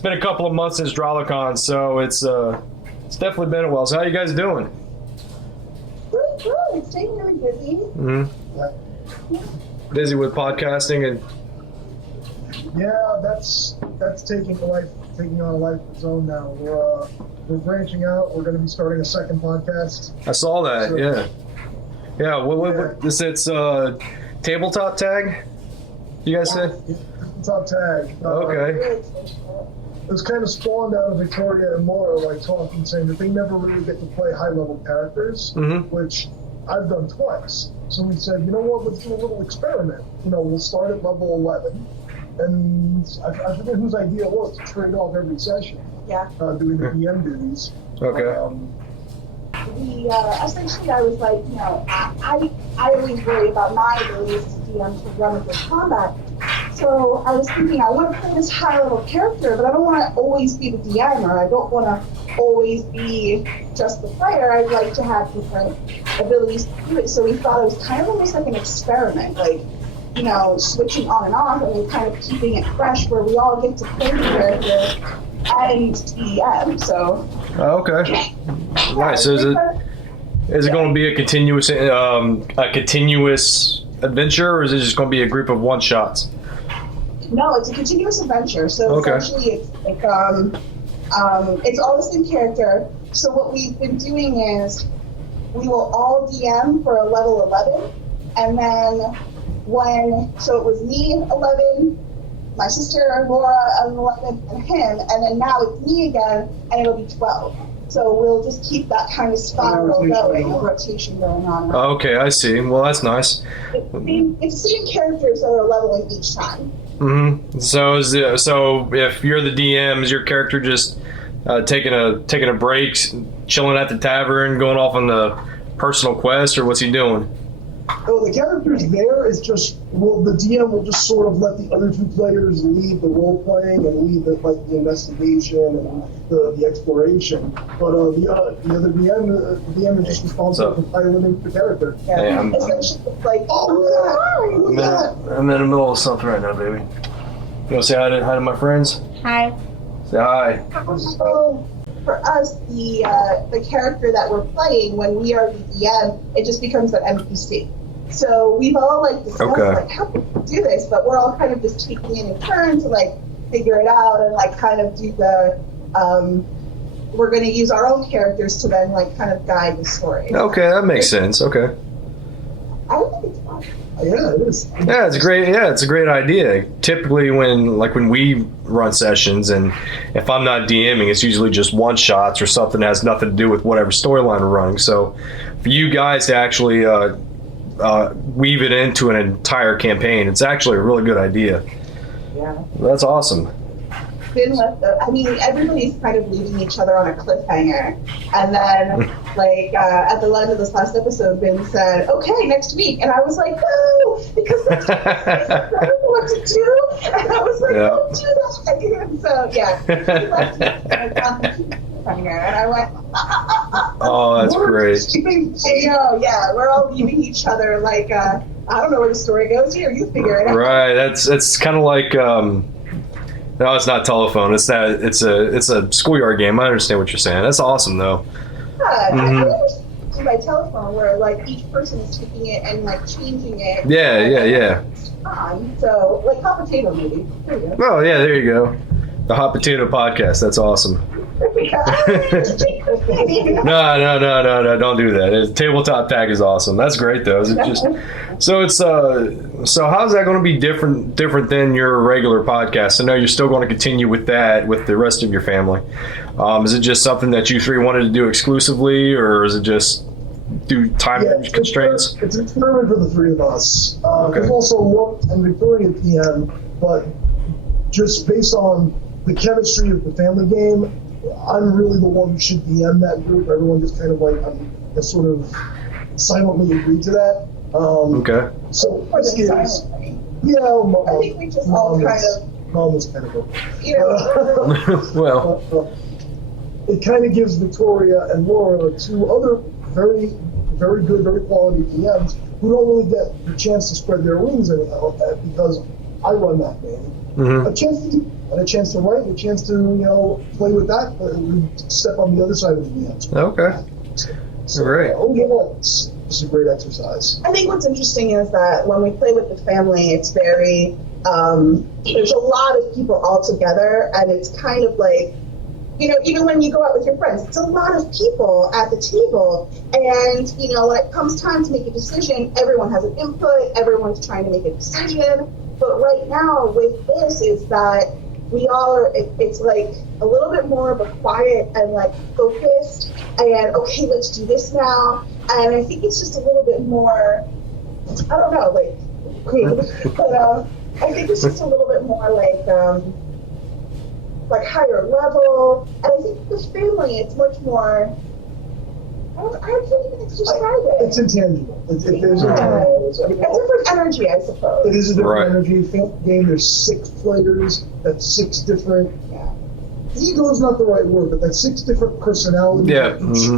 It's been a couple of months since Drawlicon, so it's definitely been a while. So how you guys doing? Really good. It's staying really busy. Busy with podcasting and. Yeah, that's taking on a life of its own now. We're branching out. We're going to be starting a second podcast. I saw that. Yeah. What this? It's tabletop tag. You guys say? Tabletop tag. Okay. It was kind of spawned out of Victoria and Laura, like talking, saying that they never really get to play high-level characters, which I've done twice. So we said, you know what? Let's do a little experiment. We'll start at level 11. And I forget whose idea it was to trade off every session. Yeah. Doing the DM duties. Okay. Essentially, I was like, I always worry about my abilities to DM to run with this combat. So I was thinking, I want to play this high-level character, but I don't want to always be the DM, or I don't want to always be just the player. I'd like to have different abilities to do it. So we thought it was kind of almost like an experiment, like, switching on and off, and then kind of keeping it fresh, where we all get to play the character and DM. So. Okay. Nice. So is it going to be a continuous adventure, or is it just going to be a group of one shots? No, it's a continuous adventure. So essentially, it's like it's all the same character. So what we've been doing is we will all DM for a level 11, and then so it was me 11, my sister Laura 11, and him, and then now it's me again, and it'll be 12. So we'll just keep that kind of spiral going, rotation going on. Okay, I see. Well, that's nice. It's the same characters that are leveling each time. So if you're the DM, is your character just taking a break, chilling at the tavern, going off on the personal quest, or what's he doing? Well, the character's there. It's just, the DM will just sort of let the other two players lead the role playing and lead the investigation and the exploration. But the other DM is just responsible for piloting the character. Yeah. Hey, essentially, it's like, I'm in the middle of something right now, baby. You want to say hi to my friends? Hi. Say hi. So for us, the character that we're playing, when we are the DM, it just becomes an NPC. So we've all discussed how can we do this, but we're all kind of just taking it in turn to figure it out and kind of do the. We're going to use our own characters to then kind of guide the story. Okay, that makes sense. Okay. I don't think it's fun. Yeah, it is. Yeah, it's great. Yeah, it's a great idea. Typically, when we run sessions, and if I'm not DMing, it's usually just one shots or something that has nothing to do with whatever storyline we're running. So, for you guys to actually weave it into an entire campaign, it's actually a really good idea. Yeah, that's awesome. Been left. Everybody's kind of leaving each other on a cliffhanger, and then at the end of this last episode, Ben said, "Okay, next week," and I was like, "No," because I don't know what to do, and I was like, "Don't do that." And so he left me on the cliffhanger, and I went, "Oh, that's great." I know, yeah, we're all leaving each other I don't know where the story goes here. You figure it out. Right. It's kind of like. No, it's not telephone. It's a schoolyard game. I understand what you're saying. That's awesome, though. Yeah, I understand by telephone where each person is taking it and changing it. Yeah. So hot potato movie. There you go. Oh yeah, there you go. The Hot Potato Podcast. That's awesome. No, don't do that. Tabletop tag is awesome. That's great though. Is it just so how's that going to be different than your regular podcast? I know you're still going to continue with that with the rest of your family. Is it just something that you three wanted to do exclusively, or is it just due time constraints? It's an experiment for the three of us. Okay. There's also Laura and Victoria PM, but just based on the chemistry of the family game, I'm really the one who should DM that group. Everyone just kind of sort of silently agreed to that. Okay. So I think we just all kind of. Mom was kind of well. It kind of gives Victoria and Laura two other very, very good, very quality DMs who don't really get the chance to spread their wings because I run that game. A chance to and a chance to write, and a chance to play with that, step on the other side of the DMs. Okay. So, Great. Overall, it's a great exercise. I think what's interesting is that when we play with the family, it's very, there's a lot of people all together, and it's kind of like, even when you go out with your friends, it's a lot of people at the table, and, when it comes time to make a decision, everyone has an input, everyone's trying to make a decision, but right now with this is that we all are, it's like a little bit more of a quiet and like focused and okay, let's do this now. And I think it's just a little bit more, I don't know, but I think it's just a little bit more like higher level. And I think with family, it's much more, I can't even describe it. It's intangible. There's a different energy, I suppose. It is a different energy. Game, there's 6 players. That's 6 different. Ego is not the right word, but that's 6 different personalities. Yeah. Each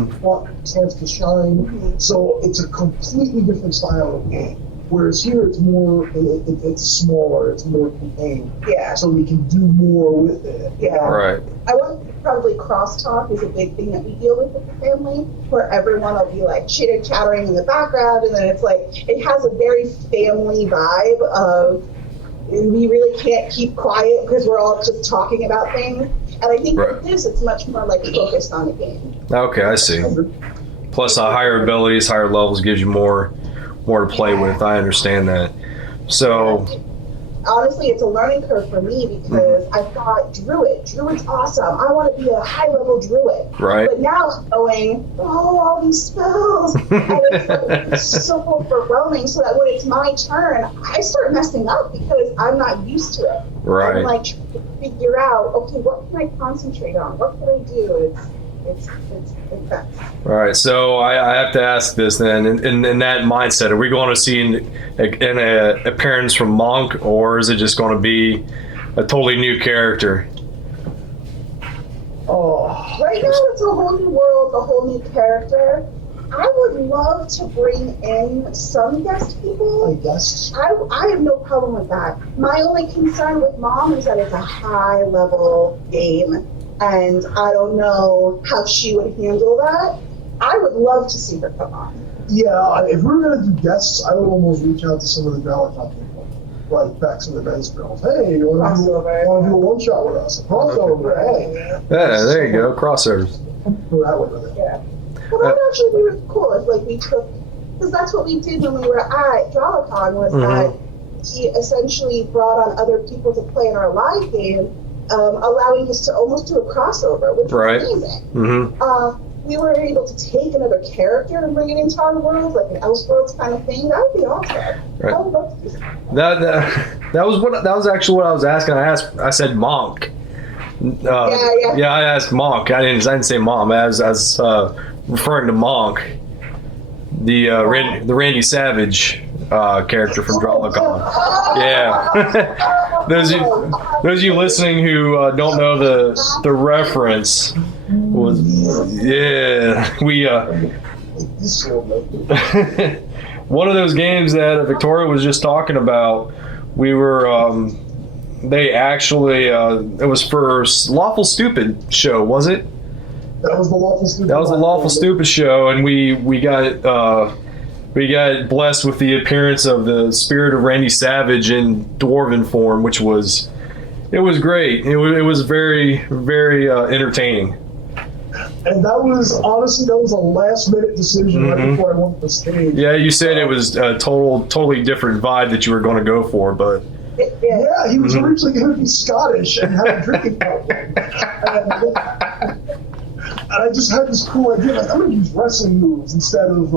chance to shine. So it's a completely different style of game. Whereas here, it's more, it's smaller, it's more contained. Yeah. So we can do more with it. Yeah. Right. I want probably crosstalk is a big thing that we deal with the family, where everyone will be like chitter-chattering in the background, and then it's like, it has a very family vibe of, we really can't keep quiet because we're all just talking about things. And I think with this, it's much more like focused on the game. Okay, I see. Plus, higher abilities, higher levels gives you more to play with. I understand that. So, honestly, it's a learning curve for me because I thought Druid's awesome. I want to be a high-level Druid. Right. But now I'm going, all these spells. And it's so overwhelming, so that when it's my turn, I start messing up because I'm not used to it. Right. I'm like trying to figure out, okay, what can I concentrate on? What can I do? It's intense. All right, so I have to ask this then. In that mindset, are we going to see an appearance from Monk, or is it just going to be a totally new character? Oh. Right now, it's a whole new world, a whole new character. I would love to bring in some guest people. I guess. I have no problem with that. My only concern with Mom is that it's a high-level game. And I don't know how she would handle that. I would love to see her come on. Yeah, if we were going to do guests, I would almost reach out to some of the Galacon people, like Bex and the Men's Girls. Hey, you want to do a one-shot with us? A crossover, hey. Yeah, there you go, crossovers. Go that way with it. Yeah. Well, that would actually be really cool if, we took, because that's what we did when we were at Drawacon, was that he essentially brought on other people to play in our live game, allowing us to almost do a crossover, which was amazing. We were able to take another character and bring it into our world, like an Elseworlds kind of thing. That would be awesome. Right. I would love to do that. That was actually what I was asking. I said Monk. Yeah, I asked Monk. I didn't say Mom. I was referring to Monk, the Randy Savage character from Drawacon. Yeah. Those of you listening who don't know the reference was we one of those games that Victoria was just talking about. We were they actually it was for Lawful Stupid show, was it? That was the Lawful Stupid. That was the Lawful Stupid show, and we got blessed with the appearance of the spirit of Randy Savage in dwarven form, which was great. It was very, very entertaining. And that was honestly a last-minute decision right before I went to the stage. Yeah, you said it was a totally different vibe that you were going to go for, but yeah, he was originally going to be Scottish and have a drinking problem. And I just had this cool idea, like, I'm going to use wrestling moves instead of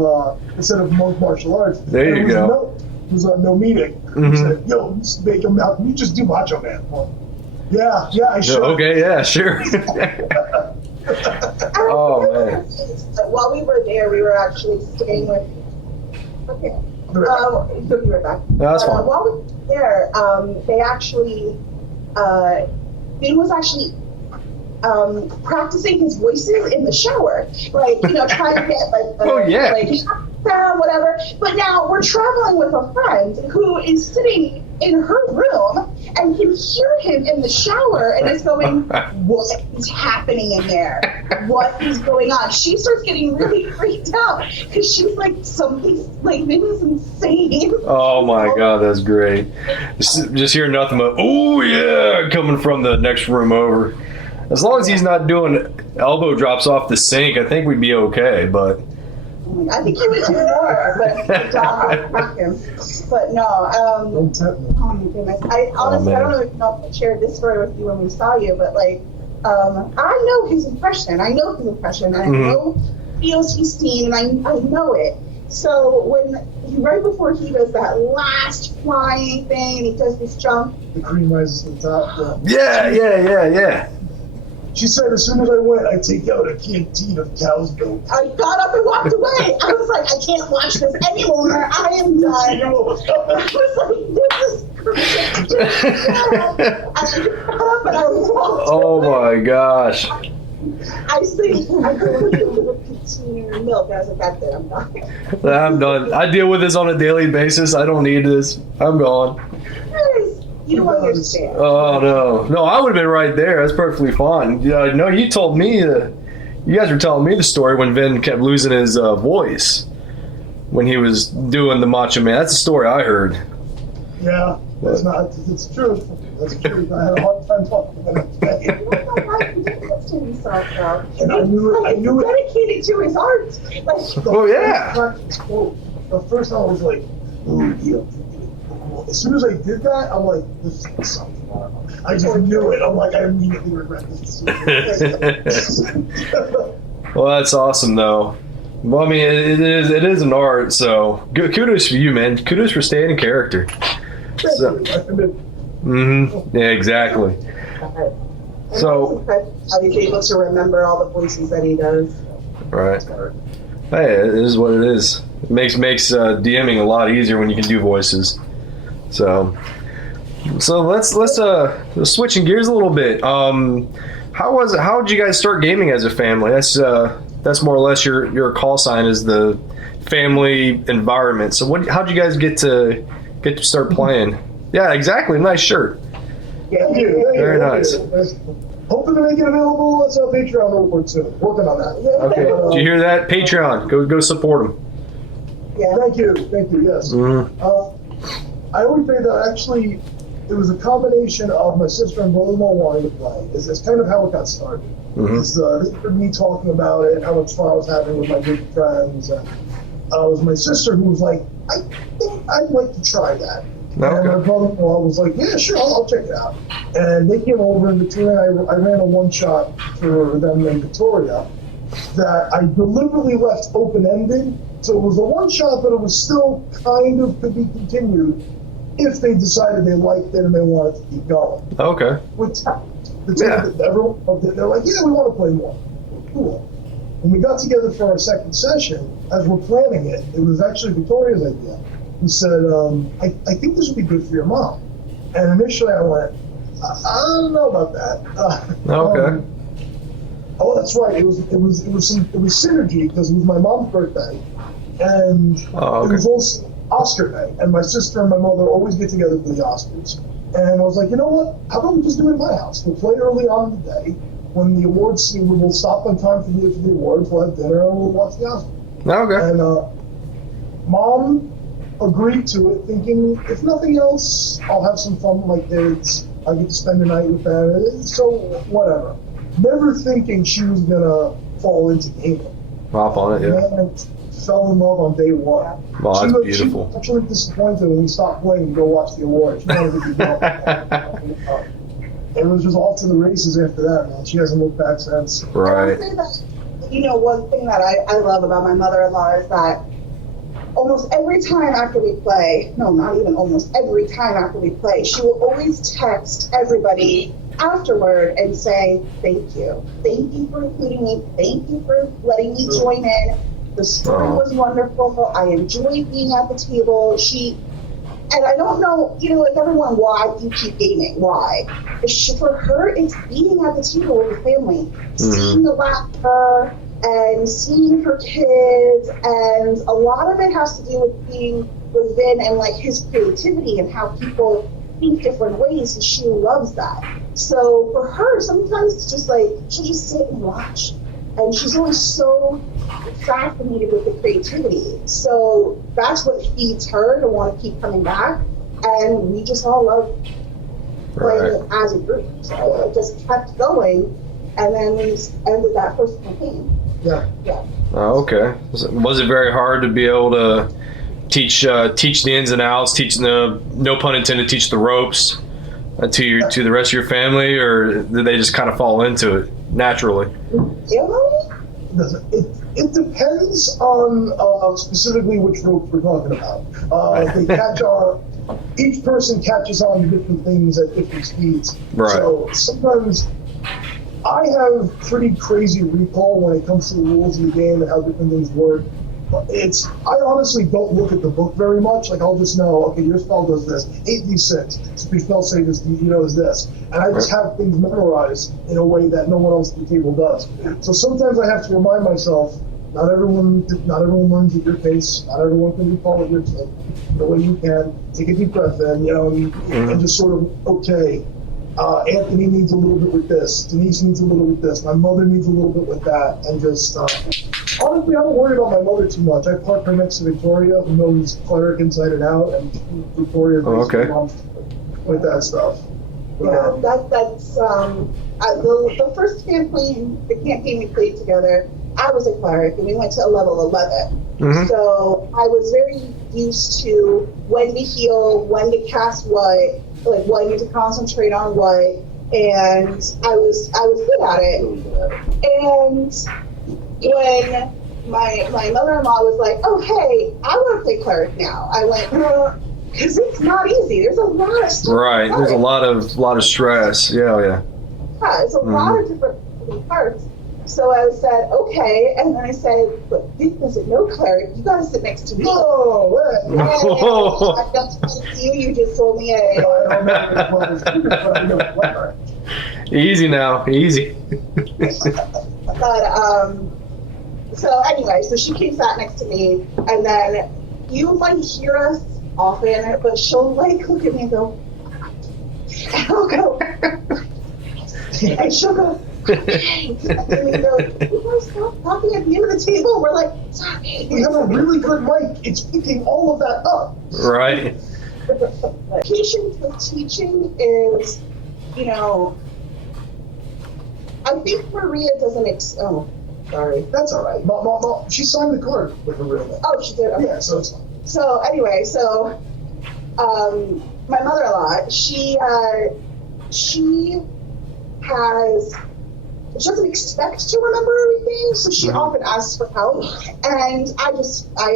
monk martial arts. There you go. It was no meeting. He said, yo, make him out. You just do Macho Man. Well, yeah, I should. Okay, yeah, sure. Oh, man. While we were there, we were actually staying with... Okay. You'll be right back. No, that's fine. While we were there, they actually... Vin was actually... practicing his voices in the shower, trying to get sound, whatever. But now we're traveling with a friend who is sitting in her room and can hear him in the shower and is going, what is happening in there? What is going on? She starts getting really freaked out because she's like, something's like, this is insane. Oh my God, that's great. Just hear nothing but, oh yeah, coming from the next room over. As long as he's not doing elbow drops off the sink, I think we'd be okay, but... I think he would do more, but no. Oh my goodness! I honestly, I don't know if I shared this story with you when we saw you, but like, I know his impression. I know feels he's seen, and I know it. So right before he does that last flying thing, and he does this jump, the cream rises to the top. Yeah. She said, as soon as I went, I'd take out a canteen of cow's milk. I got up and walked away. I was like, I can't watch this anymore. I am done. I was like, this is Oh my gosh. I think I go with a little container of milk. I was like, that's it, I'm done. I'm done. I deal with this on a daily basis. I don't need this. I'm gone. You don't understand. Oh no, I would have been right there. That's perfectly fine. No, you told me. You guys were telling me the story when Vin kept losing his voice when he was doing the Macho Man. That's the story I heard. Yeah, that's not. It's true. That's true. I had a hard time talking to him today. And I knew it. Dedicated to his art. Oh yeah. The first time I was like, ooh, yeah. As soon as I did that, I'm like, this is something wrong. I just knew it. I'm like, I immediately regret this. Well, that's awesome, though. Well, I mean, it is an art, so kudos for you, man. Kudos for staying in character. Yeah, exactly. So, how he's able to remember all the voices that he does. Right. Hey, it is what it is. It makes DMing a lot easier when you can do voices. So let's switching gears a little bit. How did you guys start gaming as a family? That's more or less your call sign is the family environment. So how'd you guys get to start playing? Yeah, exactly. Nice shirt. Thank you. Very nice. Hoping to make it available as a Patreon report soon. Working on that. Okay. Did you hear that? Patreon. Go support them. Yeah. Thank you. Yes. Mm-hmm. I always say that actually it was a combination of my sister and brother-in-law wanting to play. It's kind of how it got started. Mm-hmm. This was me talking about it, how much fun I was having with my group of friends. And it was my sister who was like, I think I'd like to try that. Okay. And my brother-in-law was like, yeah, sure, I'll check it out. And they came over in Victoria. I ran a one-shot for them in Victoria that I deliberately left open-ended. So it was a one-shot, but it was still kind of could be continued if they decided they liked it and they wanted to keep going. Okay. Which everyone, they're like, yeah, we want to play more. Cool. When we got together for our second session, as we're planning it, it was actually Victoria's idea. Who said, I think this would be good for your mom. And initially I went, I don't know about that. Okay. Oh, that's right. It was synergy because it was my mom's birthday, and It was also Oscar night. And my sister and my mother always get together for the Oscars. And I was like, you know what? How about we just do it in my house? We'll play early on in the day. When the awards, we'll stop on time for the awards. We'll have dinner and we'll watch the Oscars. Okay. And Mom agreed to it, thinking if nothing else, I'll have some fun with my kids. I get to spend the night with them. So whatever. Never thinking she was gonna fall into gaming. Hop on it, yeah. And fell in love on day one. Wow, that's beautiful. She was actually disappointed when we stopped playing to go watch the awards. She wanted to be gone. It was just off to the races after that, man. She hasn't looked back since. Right. I would say that, one thing that I love about my mother-in-law is that almost every time after we play, no, not even almost every time after we play, she will always text everybody afterward and say, thank you. Thank you for including me. Thank you for letting me join in. The story was wonderful. I enjoyed being at the table. And I don't know, like everyone, why you keep gaming. Why? For her, it's being at the table with the family, seeing the laughter and seeing her kids. And a lot of it has to do with being with Vin and like his creativity and how people think different ways, and she loves that. So for her, sometimes it's just like she'll just sit and watch, and she's always so fascinated with the creativity. So that's what feeds her to want to keep coming back, and we just all love playing it as a group. So it just kept going, and then we ended that first campaign. Yeah. Oh, okay. Was it very hard to be able to teach the ins and outs, teach the, no pun intended, teach the ropes to the rest of your family, or did they just kind of fall into it naturally? It depends on specifically which ropes we're talking about. They catch on. Each person catches on to different things at different speeds. Right. So sometimes I have pretty crazy recall when it comes to the rules of the game and how different things work. I honestly don't look at the book very much. Like, I'll just know, okay, your spell does this, 8d6. So if your spell save is, is this. And I just have things memorized in a way that no one else at the table does. So sometimes I have to remind myself, not everyone learns at your pace. Not everyone can recall at your tip the way you can. Take a deep breath in, and just sort of, okay, Anthony needs a little bit with this. Denise needs a little with this. My mother needs a little bit with that. And just, honestly, I don't worry about my mother too much. I park her next to Victoria, who knows cleric inside and out, and Victoria with that stuff. Yeah, that's the first campaign we played together. I was a cleric, and we went to a level 11. Mm-hmm. So I was very used to when to heal, when to cast what, like when to concentrate on what, and I was good at it. And when my mother-in-law was like, "Oh, hey, I want to play cleric now," I went, because it's not easy. There's a lot of stuff. Right. There's a lot of stress. Yeah. Yeah, it's a lot of different parts. So I said, okay, and then I said, but Vic doesn't know cleric. You got to sit next to me. Oh, I don't tell you just told me Easy now, easy. But so anyway, so she came sat next to me, and then you might hear us often, but she'll like look at me and go, and I'll go, and she'll go. Okay. And we go, you guys stop talking at the end of the table. We're like, sorry. We have a really good mic. It's picking all of that up. Right. Patience with teaching is, I think Maria doesn't. Sorry. That's all right. Mom, she signed the card with her real name. Oh, she did. Okay. Yeah, so it's fine. So anyway, my mother-in-law, she doesn't expect to remember everything, so she often asks for help, and I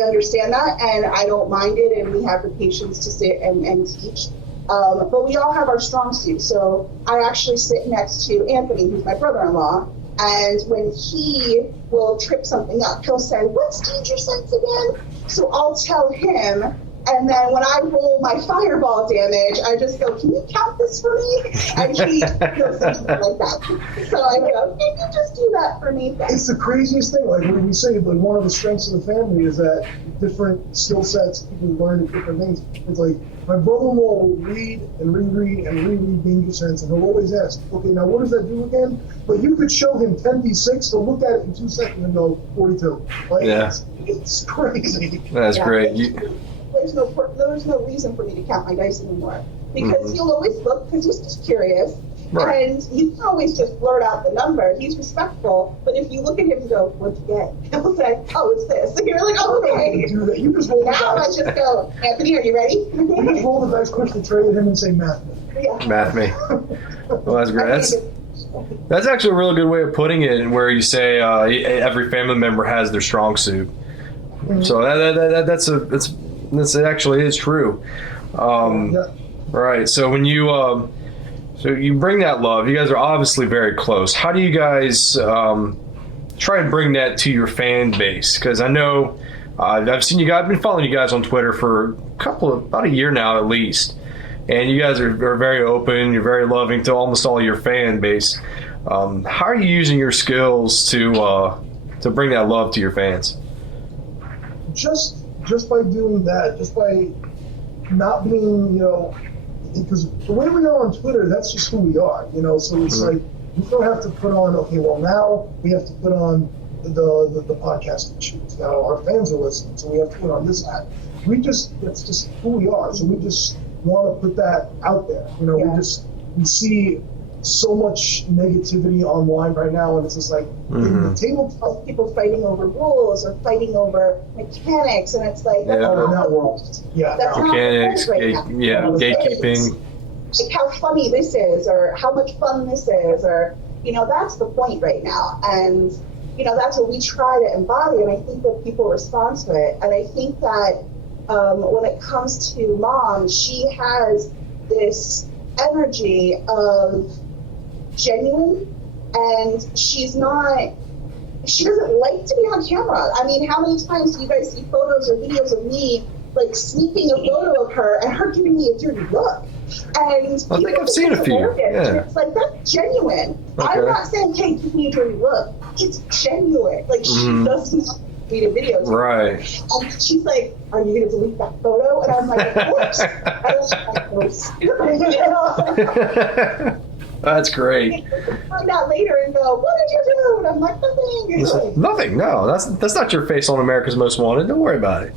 understand that, and I don't mind it, and we have the patience to sit and teach. But we all have our strong suits, so I actually sit next to Anthony, who's my brother-in-law, and when he will trip something up, he'll say, "What's danger sense again?" So I'll tell him, and then when I roll my fireball damage, I just go, "Can you count this for me?" And he does something like that. So I go, "Can you just do that for me?" It's the craziest thing. Like when we say, like one of the strengths of the family is that different skill sets, people learn at different things. It's like my brother-in-law will read and reread and reread Danger Sense, and he'll always ask, "Okay, now what does that do again?" But you could show him 10d6, he'll look at it in 2 seconds and go 42. Like, yeah, it's crazy. That's great. There's no reason for me to count my dice anymore, because he'll always look, because he's just curious. Right. And you can always just blurt out the number. He's respectful, but if you look at him and go, "What'd you get?" He'll say, "Oh, it's this." And you're like, "Oh, okay." You just roll the dice. Now I just go, "Anthony, are you ready?" You just roll the dice, push the tray at him, and say, "Math me." Yeah. Math me. Well, that's great. That's actually a really good way of putting it, where you say every family member has their strong suit. Mm-hmm. So that's actually is true. Right. So when you so you bring that love, you guys are obviously very close. How do you guys try and bring that to your fan base? Because I know I've seen you guys. I've been following you guys on Twitter for about a year now at least, and you guys are very open. You're very loving to almost all your fan base. How are you using your skills to bring that love to your fans? Just just by doing that, just by not being, because the way we are on Twitter, that's just who we are, so it's like, we don't have to put on, okay, well, now we have to put on the podcast issues. Now our fans are listening, so we have to put on this hat. That's just who we are, so we just want to put that out there. We see so much negativity online right now, and it's just like in the tabletop, people fighting over rules or fighting over mechanics, and it's like that's in not that the world, that's mechanics, not the right now. gatekeeping. Like how funny this is, or how much fun this is, or that's the point right now, and that's what we try to embody, and I think that people respond to it, and I think that when it comes to Mom, she has this energy of genuine, and she doesn't like to be on camera. I mean, how many times do you guys see photos or videos of me like sneaking a photo of her and her giving me a dirty look? And I think I've seen a few. Yeah. It's like, that's genuine. Okay. I'm not saying, hey, give me a dirty look. It's genuine. Like, she doesn't delete a video. Right. And she's like, are you going to delete that photo? And I'm like, of course. I was like, That's great. Find out later and go, what did you do? And I'm like, nothing. Nothing. No, that's not your face on America's Most Wanted. Don't worry about it.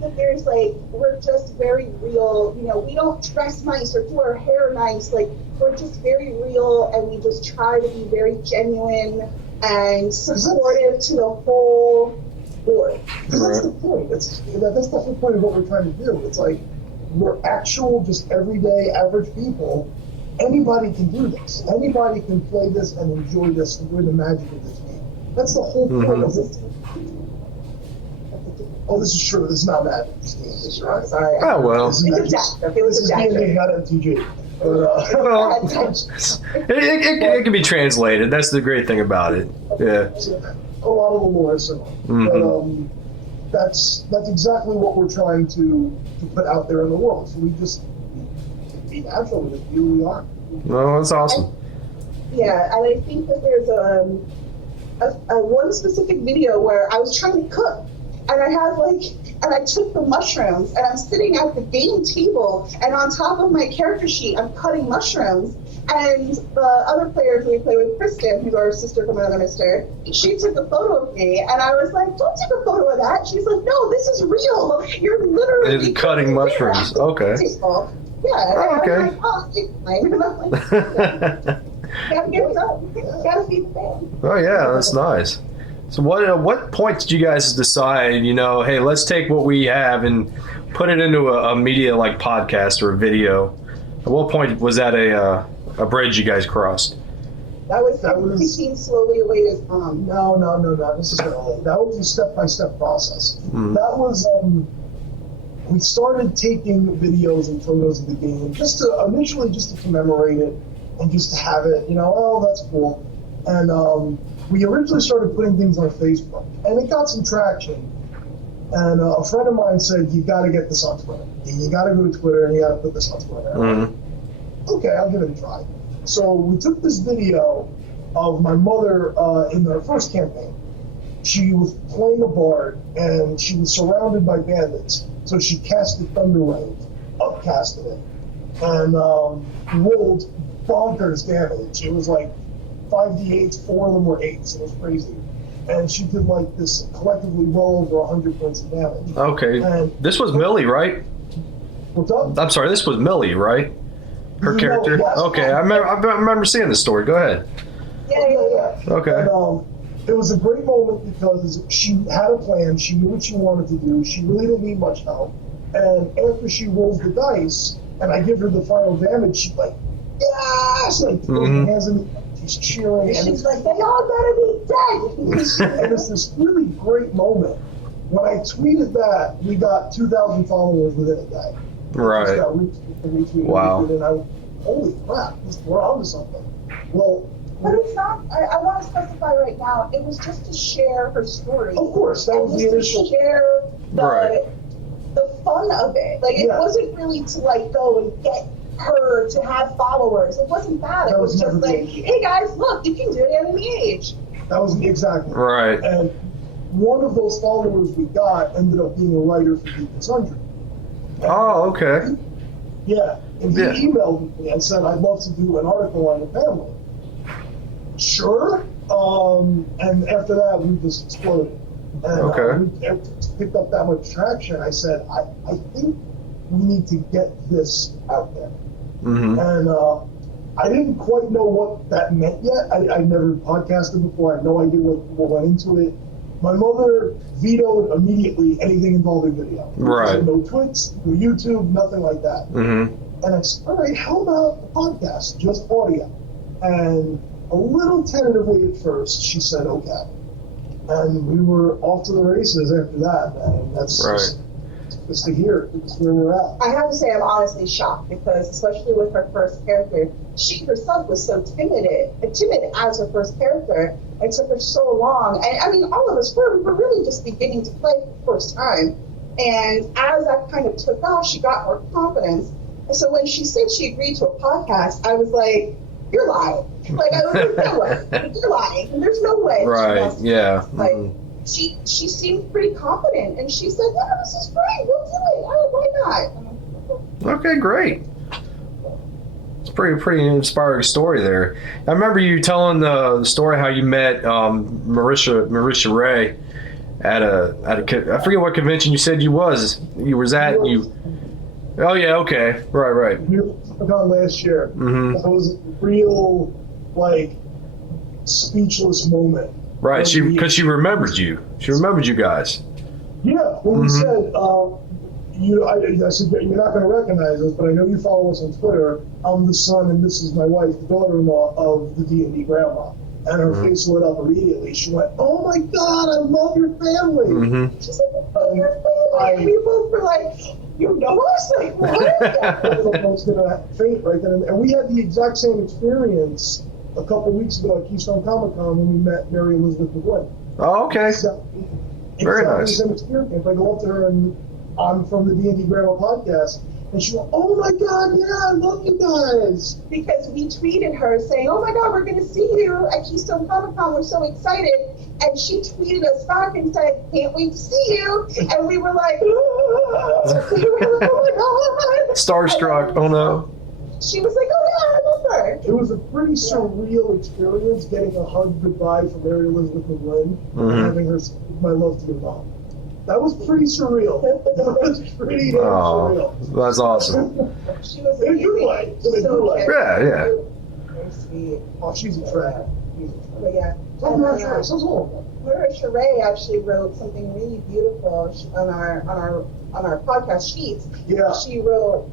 But there's like, we're just very real. We don't dress nice or do our hair nice. Like, we're just very real, and we just try to be very genuine and supportive to the whole board. That's the point. That's the whole point of what we're trying to do. It's like, we're actual, just everyday, average people. Anybody can do this. Anybody can play this and enjoy this, enjoy the magic of this game. That's the whole point of this. Oh, this is true. This is not magic. This game is right. Sorry. Oh, well. It was a DnD, not MTG. It can be translated. That's the great thing about it. Yeah. A lot of the lore is similar. But that's exactly what we're trying to put out there in the world. So we just be natural with it. Be who we are. No, that's awesome. Yeah, and I think that there's a one specific video where I was trying to cook, and I took the mushrooms, and I'm sitting at the game table, and on top of my character sheet, I'm cutting mushrooms. And the other players we play with, Kristen, who's our sister from another mister, she took a photo of me, and I was like, don't take a photo of that. She's like, no, this is real. You're literally cutting mushrooms. Okay. Yeah. Oh, okay. I'm like, oh, gotta get it done. Gotta feed the fan. Oh, yeah, that's nice. So what point did you guys decide, hey, let's take what we have and put it into a media like podcast or a video? At what point was that a bridge you guys crossed? That was taking slowly away his mom. No, not necessarily. That was a step-by-step process. That was, we started taking videos and photos of the game initially just to commemorate it and just to have it, oh, that's cool. And we originally started putting things on Facebook, and it got some traction. And a friend of mine said, you got to get this on Twitter. You got to go to Twitter and you got to put this on Twitter. Okay, I'll give it a try. So we took this video of my mother in their first campaign. She was playing a bard, and she was surrounded by bandits. So she casted Thunder Wave, upcasted it, and rolled bonkers damage. It was like 5d8s, 4 of them were 8s. It was crazy. And she did like this collectively well over 100 points of damage. Okay. And this was Millie, right? What's up? I'm sorry, this was Millie, right? Her character? Yes. Okay, I remember seeing this story. Go ahead. Yeah. Okay. And, it was a great moment because she had a plan. She knew what she wanted to do. She really didn't need much help. And after she rolls the dice, and I give her the final damage, she's like, yes! Like, throwing hands in the air. She's cheering. And she's like, they all gotta be dead! And it's this really great moment. When I tweeted that, we got 2,000 followers within a day. Right. Just got retweeted. Wow. And I, holy crap, we're onto something. Well, but it's not, I want to specify right now, it was just to share her story. Of course, that was the initial. To share the fun of it. Like, it wasn't really to, like, go and get her to have followers. It wasn't that. It was just like, hey guys, look, you can do it at any age. That was exactly. Right. And one of those followers we got ended up being a writer for Deacon's 100. Oh, okay. Yeah, and he emailed me and said, I'd love to do an article on the family. Sure. And after that, we just exploded. And we picked up that much traction. I said, I think we need to get this out there. Mm-hmm. And I didn't quite know what that meant yet. I never podcasted before. I had no idea what went into it. My mother vetoed immediately anything involving video. Right. No Twitch, no YouTube, nothing like that. Mm-hmm. And I said, all right, how about a podcast, just audio? And a little tentatively at first, she said, okay. And we were off to the races after that, man. And that's just to hear. It's where we're at. I have to say, I'm honestly shocked because, especially with her first character, she herself was so timid as her first character. It took her so long. And I mean, all of us were really just beginning to play for the first time. And as that kind of took off, she got more confidence. And so when she said she agreed to a podcast, I was like, you're lying. Like, I was like, no way. You're lying. There's no way. Right, yeah. Like, she seemed pretty confident, and she said, yeah, this is great. We'll do it. Oh, why not? Okay, great. It's pretty inspiring story there. I remember you telling the story how you met Marisha Ray at a I forget what convention you said you was at. Oh yeah, okay, right. We were on last year. Mm-hmm. That was a real speechless moment. Right, because she remembered you. She remembered you guys. Yeah, when we said, I said, you're not going to recognize us, but I know you follow us on Twitter. I'm the son, and this is my wife, the daughter-in-law of the DnD Grandma. And her face lit up immediately. She went, oh my God, I love your family. Mm-hmm. She said, I love your family. And we both were like, you know us? Like, what? I was almost going to faint right then. And we had the exact same experience a couple weeks ago at Keystone Comic-Con when we met Mary Elizabeth McGuinn. Oh, okay. Very nice. The same experience. I go up to her and I'm from the DnD Grandma podcast, and she went, oh my God, yeah, I love you guys. Because we tweeted her saying, oh my God, we're going to see you at Keystone Comic-Con. We're so excited. And she tweeted us back and said, can't wait to see you. And we were like, oh my God. Starstruck, oh no. She was like, oh yeah, I remember. It was a pretty surreal experience getting a hug goodbye from Mary Elizabeth McGuinn and having her say, my love to your mom. That was pretty surreal. That was pretty damn surreal. That's awesome. She was in a good way. In a good way. Yeah. Very sweet. Oh, she's a treasure. But yeah. Marisha Ray actually wrote something really beautiful on our podcast sheets. Yeah. She wrote.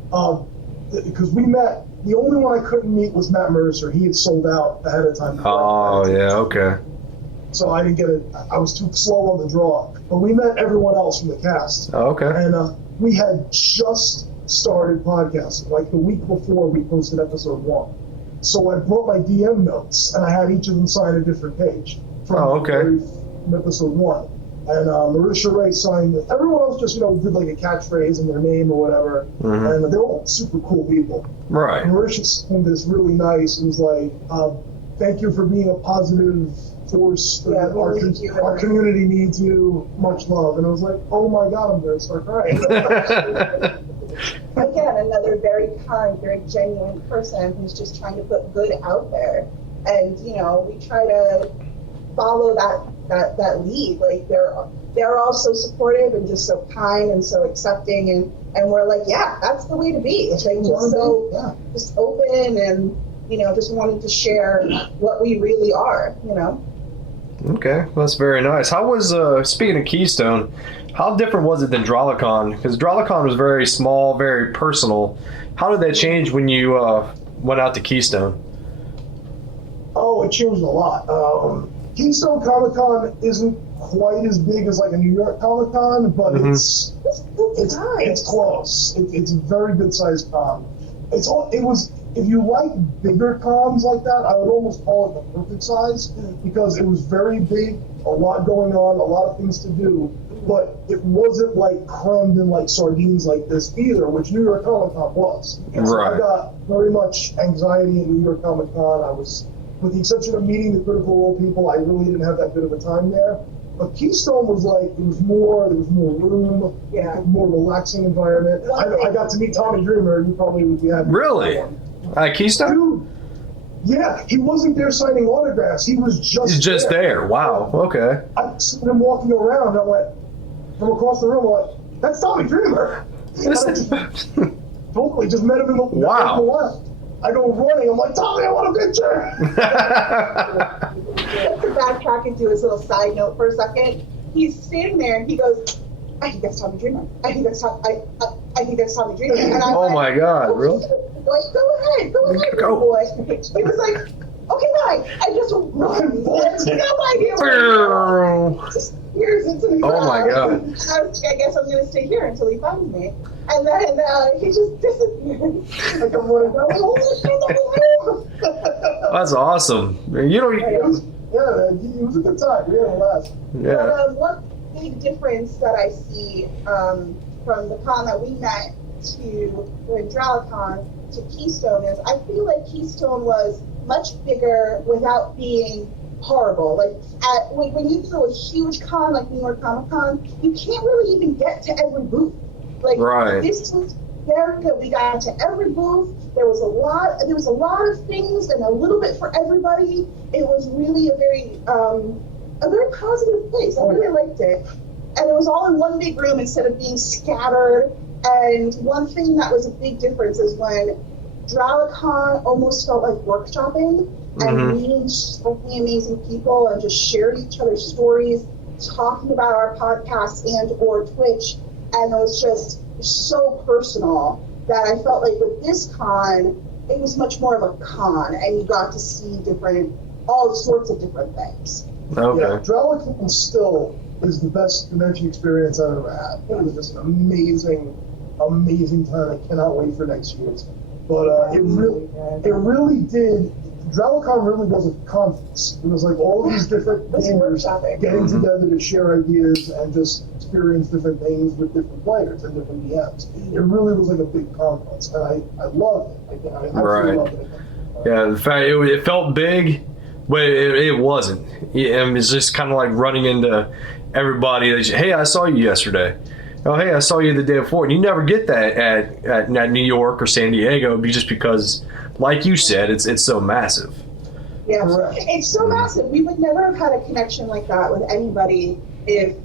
Because we met, the only one I couldn't meet was Matt Mercer. He had sold out ahead of time. Oh, yeah, okay. So I didn't get it. I was too slow on the draw. But we met everyone else from the cast. Oh, okay. And we had just started podcasting, like the week before we posted episode 1. So I brought my DM notes, and I had each of them sign a different page from episode 1. And Marisha Ray signed it. Everyone else just, did like a catchphrase in their name or whatever. Mm-hmm. And they're all super cool people. Right. And Marisha signed this really nice. It was like, thank you for being a positive force. Yeah, our community needs you. Much love. And I was like, oh my God, I'm going to start crying. Again, another very kind, very genuine person who's just trying to put good out there. And, we try to follow that lead. Like they're all so supportive and just so kind and so accepting, and we're like, yeah, that's the way to be. Like just open and just wanting to share what we really are. Okay, well, that's very nice. How was speaking of Keystone? How different was it than Drawlicon? Because Drawlicon was very small, very personal. How did that change when you went out to Keystone? Oh, it changed a lot. Keystone Comic Con isn't quite as big as like a New York Comic Con, but it's close. It's a very good sized con. If you like bigger cons like that, I would almost call it the perfect size because it was very big, a lot going on, a lot of things to do, but it wasn't like crammed in like sardines like this either, which New York Comic Con was. Right. So I got very much anxiety in New York Comic Con. With the exception of meeting the Critical Role people, I really didn't have that good of a time there. But Keystone was like, there was more room, more relaxing environment. I got to meet Tommy Dreamer, and you probably would be happy. Really? Keystone? Dude, yeah, he wasn't there signing autographs. He was just there. Wow. Okay. I seen him walking around, and I went, from across the room, I'm like, that's Tommy Dreamer. Totally, just met him in the left. I go running, I'm like, Tommy, I want a picture. Just to backtrack and do his little side note for a second, he's standing there and he goes, I think that's Tommy Dreamer. I think that's Tommy Dreamer. And I went, my God, really? Like, go ahead, boy. He was like, okay, bye. I just run. There's no idea where just years into the crowd. Oh my God. I guess I'm going to stay here until he finds me. And then he just disappeared. Like, I'm going to go, holy shit, That's awesome. You know, it was a good time. We had a blast. Yeah. But, one big difference that I see from the con that we met to Dralicon to Keystone is I feel like Keystone was much bigger without being horrible. Like when you throw a huge con like New York Comic Con, you can't really even get to every booth. Like this was very good. We got to every booth. There was a lot of things and a little bit for everybody. It was really a very positive place. I really liked it. And it was all in one big room instead of being scattered. And one thing that was a big difference is when Dralicon almost felt like workshopping and meeting so many amazing people and just sharing each other's stories, talking about our podcasts and or Twitch. And it was just so personal that I felt like with this con, it was much more of a con and you got to see all sorts of different things. Okay. Yeah, Dralicon still is the best convention experience I've ever had. It was just an amazing time. I cannot wait for next year's. But it really did. Dralicon really was a conference. It was like all these different gamers getting together to share ideas and just experience different things with different players and different DMs. It really was like a big conference, and I loved it. I absolutely loved it. Yeah, in fact, it felt big, but it wasn't. It's just kind of like running into everybody. Hey, I saw you yesterday. Oh, hey, I saw you the day before. And you never get that at New York or San Diego just because, like you said, it's so massive. Yeah, it's so massive. We would never have had a connection like that with anybody if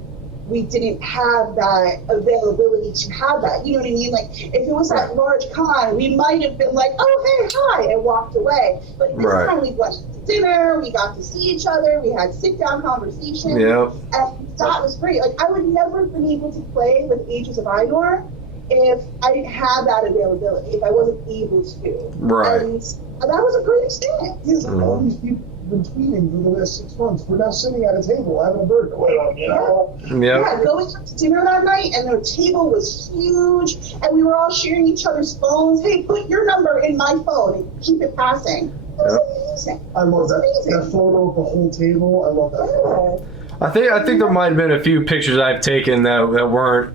we didn't have that availability to have that. You know what I mean? Like, if it was that large con, we might have been like, oh, hey, hi, and walked away. But this time we went to dinner, we got to see each other, we had sit-down conversations. Yeah. And that was great. Like, I would never have been able to play with Ages of Idor if I didn't have that availability, if I wasn't able to. Right. And that was a great experience. Yes, all these people have been tweeting for the last 6 months. We're now sitting at a table having a burger. You know? Yeah, going to dinner that night, and the table was huge, and we were all sharing each other's phones. Hey, put your number in my phone and keep it passing. It was amazing. I love that photo of the whole table. I love that photo. I think there might have been a few pictures I've taken that weren't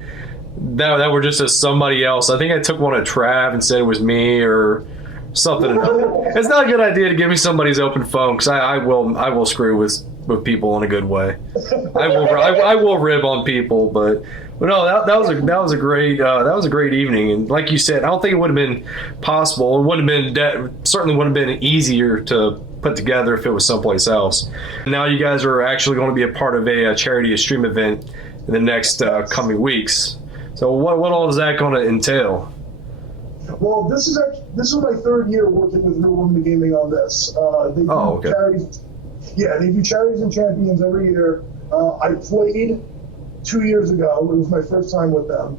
that were just as somebody else. I think I took one of Trav and said it was me or something. It's not a good idea to give me somebody's open phone because I will screw with people in a good way. I will rib on people, but no, that was a great evening. And like you said, I don't think it would have been possible. It would have been certainly would have been easier to put together if it was someplace else. Now you guys are actually going to be a part of a charity stream event in the next coming weeks. So what all is that going to entail? Well, this is my third year working with Real Women in Gaming on this. They do charities. Yeah, they do charities and champions every year. I played 2 years ago. It was my first time with them.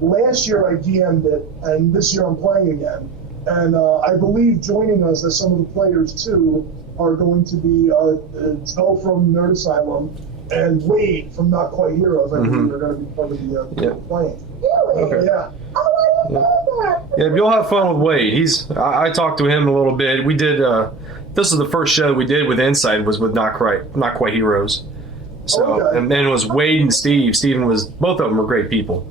Last year I DM'd it, and this year I'm playing again. And I believe joining us as some of the players too are going to be Joe from Nerd Asylum and Wade from Not Quite Heroes. I believe they're going to be part of the playing. Really? Okay. Yeah. Oh, I didn't know that. Yeah, you'll have fun with Wade. I talked to him a little bit. We did. This is the first show we did with Inside was with Not Quite Heroes. So and it was Wade and Steve. Steven was both of them were great people.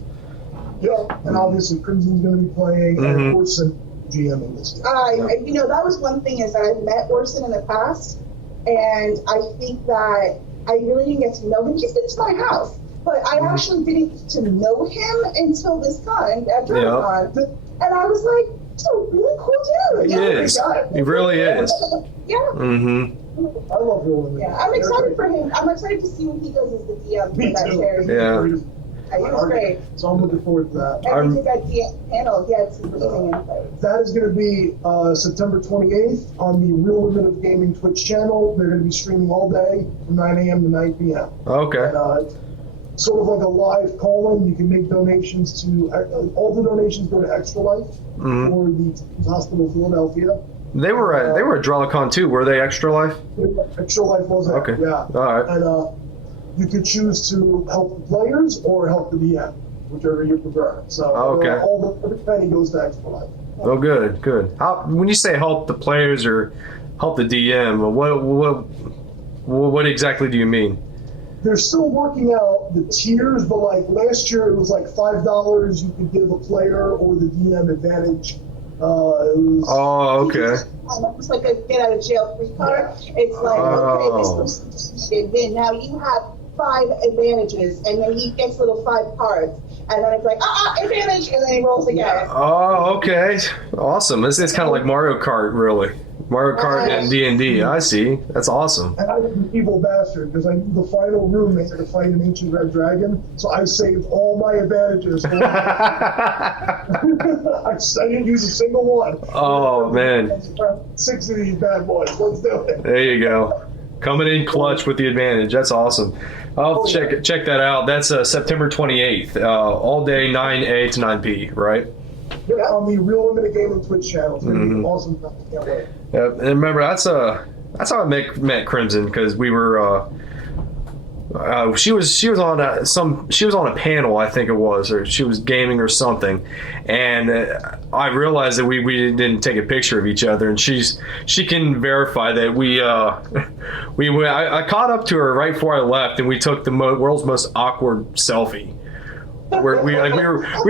Yeah, and obviously Crimson's going to be playing, and Orson GMing this year. That was one thing is that I've met Orson in the past, and I think that I really didn't get to know him. He's been to my house, but I actually didn't get to know him until this time at DramaCon. And I was like, he's a really cool dude. He is. He really is. Yeah. Mm-hmm. I love Roland. Yeah, I'm excited for him. I'm excited to see what he does as the DM for that charity. Yeah. It was great. So I'm looking forward to that. And we did that DM panel. He had some amazing insights. That is going to be September 28th on the Real Women of Gaming Twitch channel. They're going to be streaming all day from 9 a.m. to 9 p.m. Okay. And, sort of like a live call-in. You can make donations to all the donations go to Extra Life for the Hospital of Philadelphia. They were at DramaCon too. Were they Extra Life? Extra Life was it? Okay. Yeah. All right. And you could choose to help the players or help the DM, whichever you prefer. So every penny goes to Extra Life. Oh, good. When you say help the players or help the DM, what exactly do you mean? They're still working out the tiers, but like last year it was like $5 you could give a player or the DM advantage. Okay. It's like a get out of jail free card. It's like, okay, this person did win. Now you have 5 advantages, and then he gets little 5 cards, and then it's like, advantage, and then he rolls again. Oh, okay. Awesome. It's kind of like Mario Kart, really. Mario Kart and DnD. I see. That's awesome. And I was an evil bastard because I knew the final room they had to fight an ancient red dragon, so I saved all my advantages. I didn't use a single one. Oh, man. 6 of these bad boys. Let's do it. There you go. Coming in clutch with the advantage. That's awesome. I'll check that out. That's September 28th. All day, 9A to 9P, right? Yeah, on the Real Women of Gaming Twitch channel. It's going to be awesome. Can't wait. Yeah, and remember, that's how I met Crimson, because we were she was on a panel, I think it was, or she was gaming or something, and I realized that we didn't take a picture of each other, and she can verify that I caught up to her right before I left, and we took the world's most awkward selfie. Where we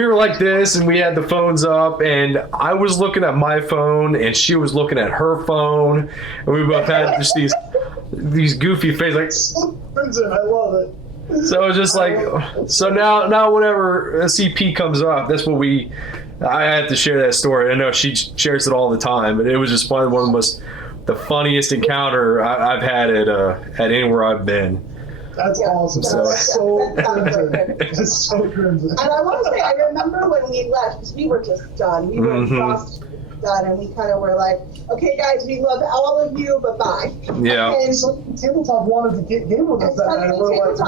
were like this, and we had the phones up, and I was looking at my phone, and she was looking at her phone, and we both had just these goofy faces, like. Crimson, I love it. So it's just like, so now whenever a CP comes up, that's what I had to share that story. I know she shares it all the time, but it was just one of the funniest encounter I've had at anywhere I've been. That's awesome. That's so crimson. That's so crimson. And I want to say, I remember when we left, because we were just done. We were exhausted, done, and we kind of were like, okay, guys, we love all of you, but bye. Yeah. And so Tabletop wanted to get game with us that night, and we're like,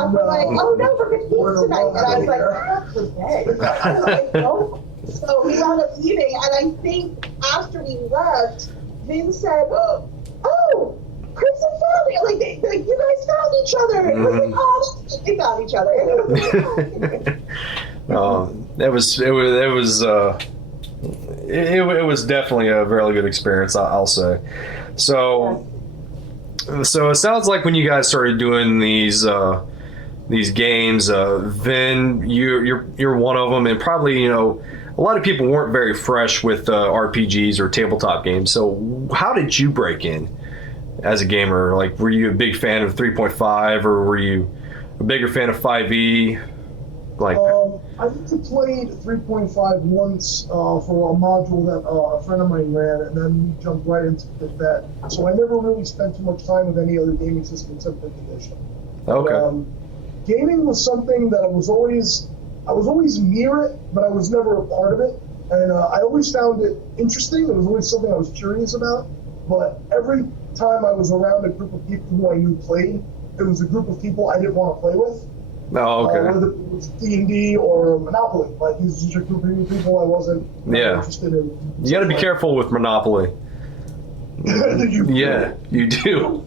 oh no, we're going to eat tonight. And I was like, that's okay. I was like, no. So we wound up leaving, and I think after we left, Vin said, oh, Crimson found me. Like you guys found each other. It was like, oh, they found each other. It was definitely a very good experience, I'll say. So it sounds like when you guys started doing these games, Vin, you're one of them, and probably a lot of people weren't very fresh with RPGs or tabletop games. So how did you break in as a gamer? Like, were you a big fan of 3.5, or were you a bigger fan of 5e? Like, I think I played 3.5 once for a module that a friend of mine ran, and then we jumped right into that. So I never really spent too much time with any other gaming system except for Edition. Okay. Gaming was something that I was always near it, but I was never a part of it. And I always found it interesting. It was always something I was curious about. But every time I was around a group of people who I knew played, it was a group of people I didn't want to play with. Oh, okay. Whether it was D&D or Monopoly. Like, these are just a group of people I wasn't interested in. You got to be careful with Monopoly. Yeah, you do.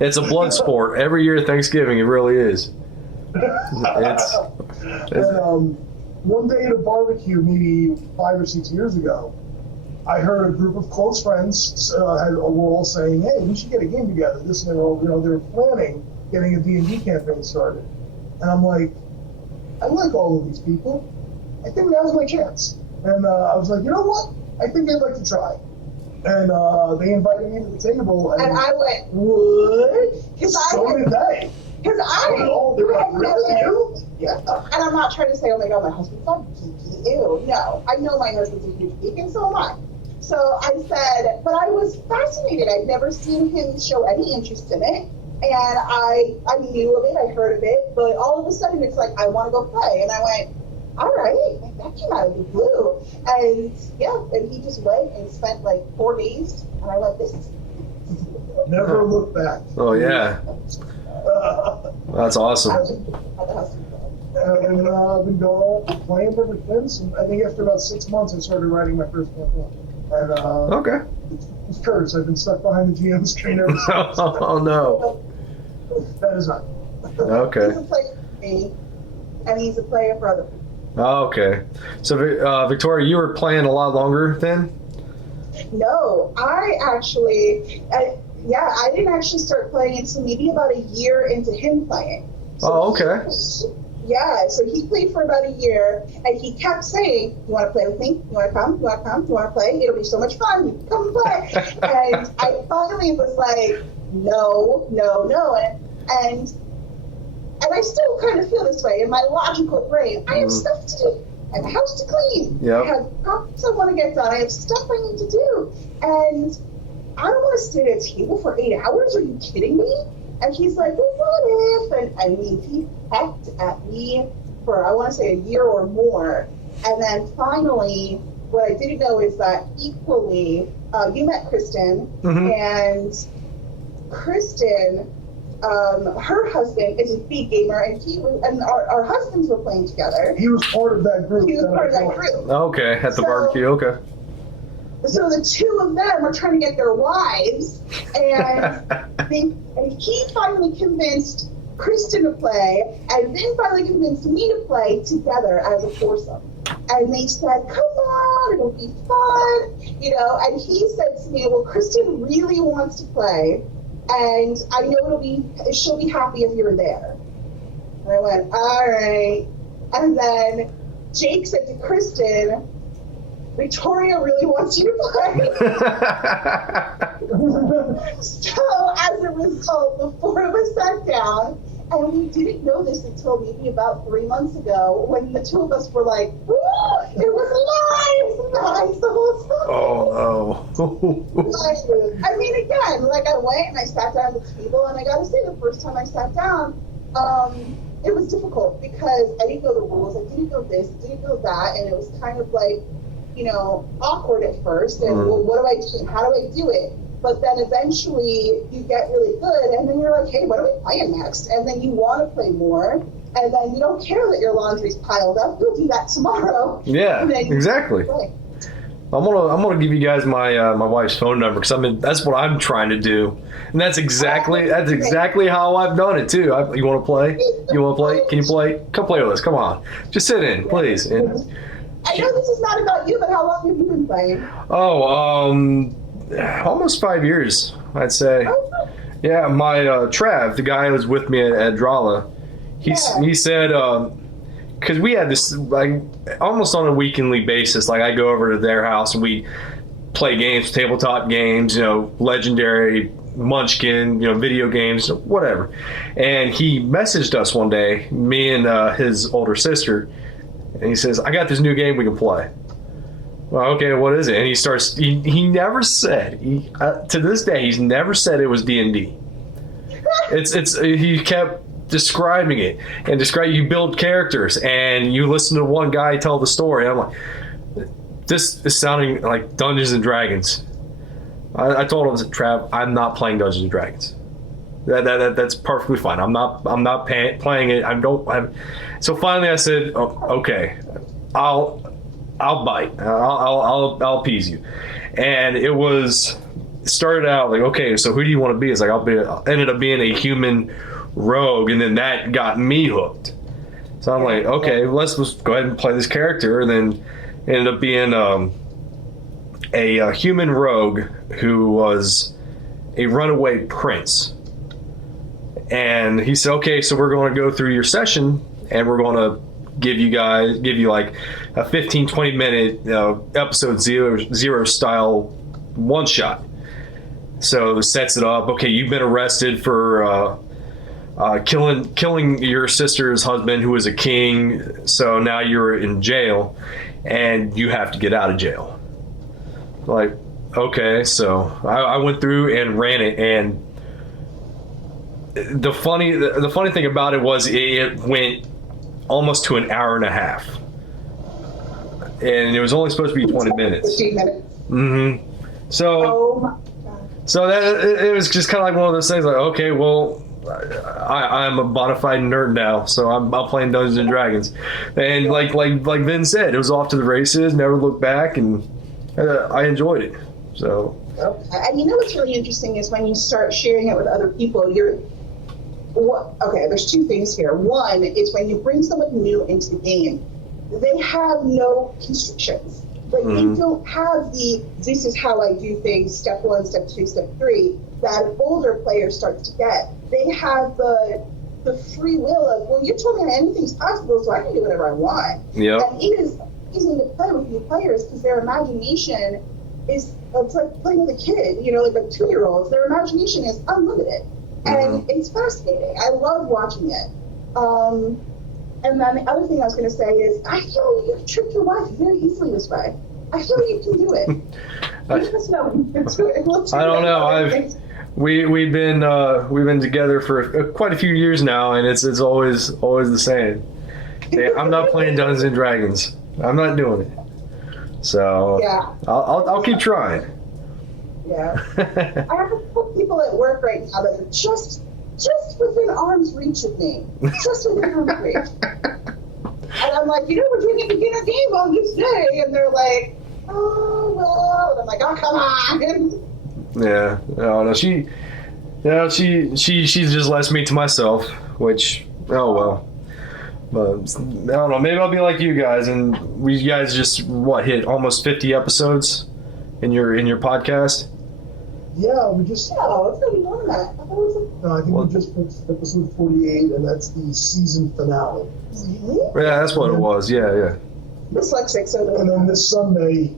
It's a blood sport. Every year at Thanksgiving, it really is. And one day at a barbecue, maybe 5 or 6 years ago, I heard a group of close friends were all saying, "Hey, we should get a game together." This and they were planning getting a D&D campaign started, and I'm like, I like all of these people. I think now's my chance. And I was like, you know what? I think I'd like to try. And they invited me to the table, and I went, what? So did they. Because I'm not trying to say, oh my god, my husband's not geeky. Ew, no. I know my husband's a huge geek, and so am I. So I said, but I was fascinated. I'd never seen him show any interest in it. And I knew of it, I heard of it, but all of a sudden it's like, I want to go play. And I went, all right, that came out of the blue. And yeah, and he just went and spent like 4 days. And I went, this is Never look back. Oh, yeah. That's awesome. And I've been going playing ever since. And I think after about 6 months, I started writing my first campaign. And Okay. it's cursed. I've been stuck behind the GM screen ever since. Oh, no. That is not. Okay. He's a player for me, and he's a player for other people. Oh, okay. So, Victoria, you were playing a lot longer then? No, I didn't actually start playing until maybe about a year into him playing. So Oh, okay. Yeah, so he played for about a year, and he kept saying, you want to play with me? You want to come? You want to come? You want to play? It'll be so much fun. You come and play. And I finally was like, no. And I still kind of feel this way in my logical brain. I have stuff to do. I have a house to clean. Yep. I have problems I want to get done. I have stuff I need to do. And I don't want to sit at a table for 8 hours. Are you kidding me? And he's like, well, what if? And I mean, he pecked at me for, I want to say, a year or more. And then finally, what I didn't know is that equally, you met Kristen, and Kristen, her husband is a big gamer, and our husbands were playing together. He was part of that group. He was part of that group. Okay, at the barbecue, okay. So the two of them are trying to get their wives, and he finally convinced Kristen to play, and then finally convinced me to play together as a foursome. And they said, come on, it'll be fun, and he said to me, well, Kristen really wants to play, and I know she'll be happy if you're there. And I went, all right. And then Jake said to Kristen, Victoria really wants you to play. So as a result, the four of us sat down, and we didn't know this until maybe about 3 months ago, when the two of us were like, woo, it was live the whole time. Oh, no. I mean, again, I went and I sat down at the table, and I gotta say, the first time I sat down, it was difficult because I didn't know the rules, I didn't know this, I didn't know that, and it was kind of like, awkward at first, and well, what do I do? How do I do it? But then eventually you get really good, and then you're like, hey, what are we playing next? And then you want to play more, and then you don't care that your laundry's piled up. You'll do that tomorrow. Yeah, exactly. I'm gonna give you guys my my wife's phone number, because that's what I'm trying to do, and that's exactly how I've done it too. You want to play? You want to play? Can you play? Come play with us. Come on, just sit in, please. And I know this is not about you, but how long have you been playing? Almost 5 years, I'd say. Yeah, my Trav, the guy who was with me at Drala, he said, because we had this almost on a weekly basis. I go over to their house and we play games, tabletop games, Legendary, Munchkin, video games, whatever. And he messaged us one day, me and his older sister, and he says, I got this new game we can play. Well, okay, what is it? And he starts, he never said, to this day, he's never said it was D&D. He kept describing it, and you build characters, and you listen to one guy tell the story. I'm like, this is sounding like Dungeons and Dragons. I told him, Trav, I'm not playing Dungeons and Dragons. That's perfectly fine. I'm not playing it. So finally I said, oh, okay, I'll bite. I'll appease you. And it started out like, okay, so who do you want to be? It's like, I ended up being a human rogue, and then that got me hooked. So I'm like, okay, let's go ahead and play this character, and then ended up being a human rogue who was a runaway prince. And he said, okay, so we're going to go through your session, and we're going to give you like a 15-20 minute episode zero style one shot. So it sets it up. Okay, you've been arrested for killing your sister's husband, who was a king. So now you're in jail, and you have to get out of jail. Like, okay, so I went through and ran it, and the funny thing about it was it went almost to an hour and a half, and it was only supposed to be 20 minutes. 15 minutes. Mm-hmm. So, Oh my God. so that it was just kind of like one of those things. Like, okay, well, I'm a bona fide nerd now, so I'm playing Dungeons and Dragons, and like Vin said, it was off to the races. Never looked back, and I enjoyed it. So, And you know what's really interesting is when you start sharing it with other people, okay, there's two things here. One is when you bring someone new into the game, they have no constrictions. Like, they don't have this is how I do things, step 1, step 2, step 3, that older players start to get. They have the free will of, well, you told me anything's possible, so I can do whatever I want. yeah. And it is amazing to play with new players because their imagination it's like playing with a kid, like a 2-year-old. Their imagination is unlimited. And it's fascinating. I love watching it. And then the other thing I was going to say is, I feel you trick your wife very easily this way. I feel you can do it. You just know. I don't know. We've been together for quite a few years now, and it's always the same. Yeah, I'm not playing Dungeons and Dragons. I'm not doing it. So Yeah. I'll keep trying. Yeah. I have a couple people at work right now that are just within arm's reach of me. Just within arm's reach. And I'm like, we're doing a beginner game on this day. And they're like, oh, well. And I'm like, oh, come on. Yeah. No, she just lets me to myself, which, oh well. But I don't know, maybe I'll be like you guys, and we guys just hit almost 50 episodes in your podcast. Yeah, we just. No, it's going to be more than that. I thought it was I think we just put episode 48, and that's the season finale. really? Yeah, that's what it was. Yeah. Dyslexic, so And then this Sunday,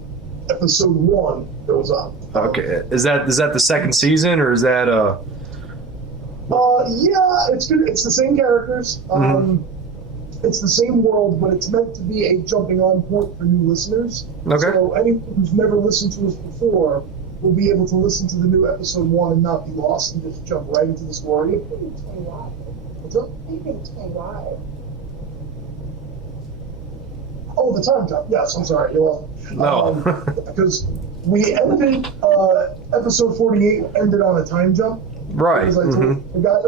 episode 1 goes up. Okay, is that the second season, or is that Yeah, it's good. It's the same characters. It's the same world, but it's meant to be a jumping on point for new listeners. Okay. So anyone who's never listened to us before will be able to listen to the new episode 1 and not be lost and just jump right into the story. What's up? I think it's 25. Oh, the time jump. Yes, I'm sorry. You're welcome. No. Because we ended, episode 48 ended on a time jump. Right. As I told the guy.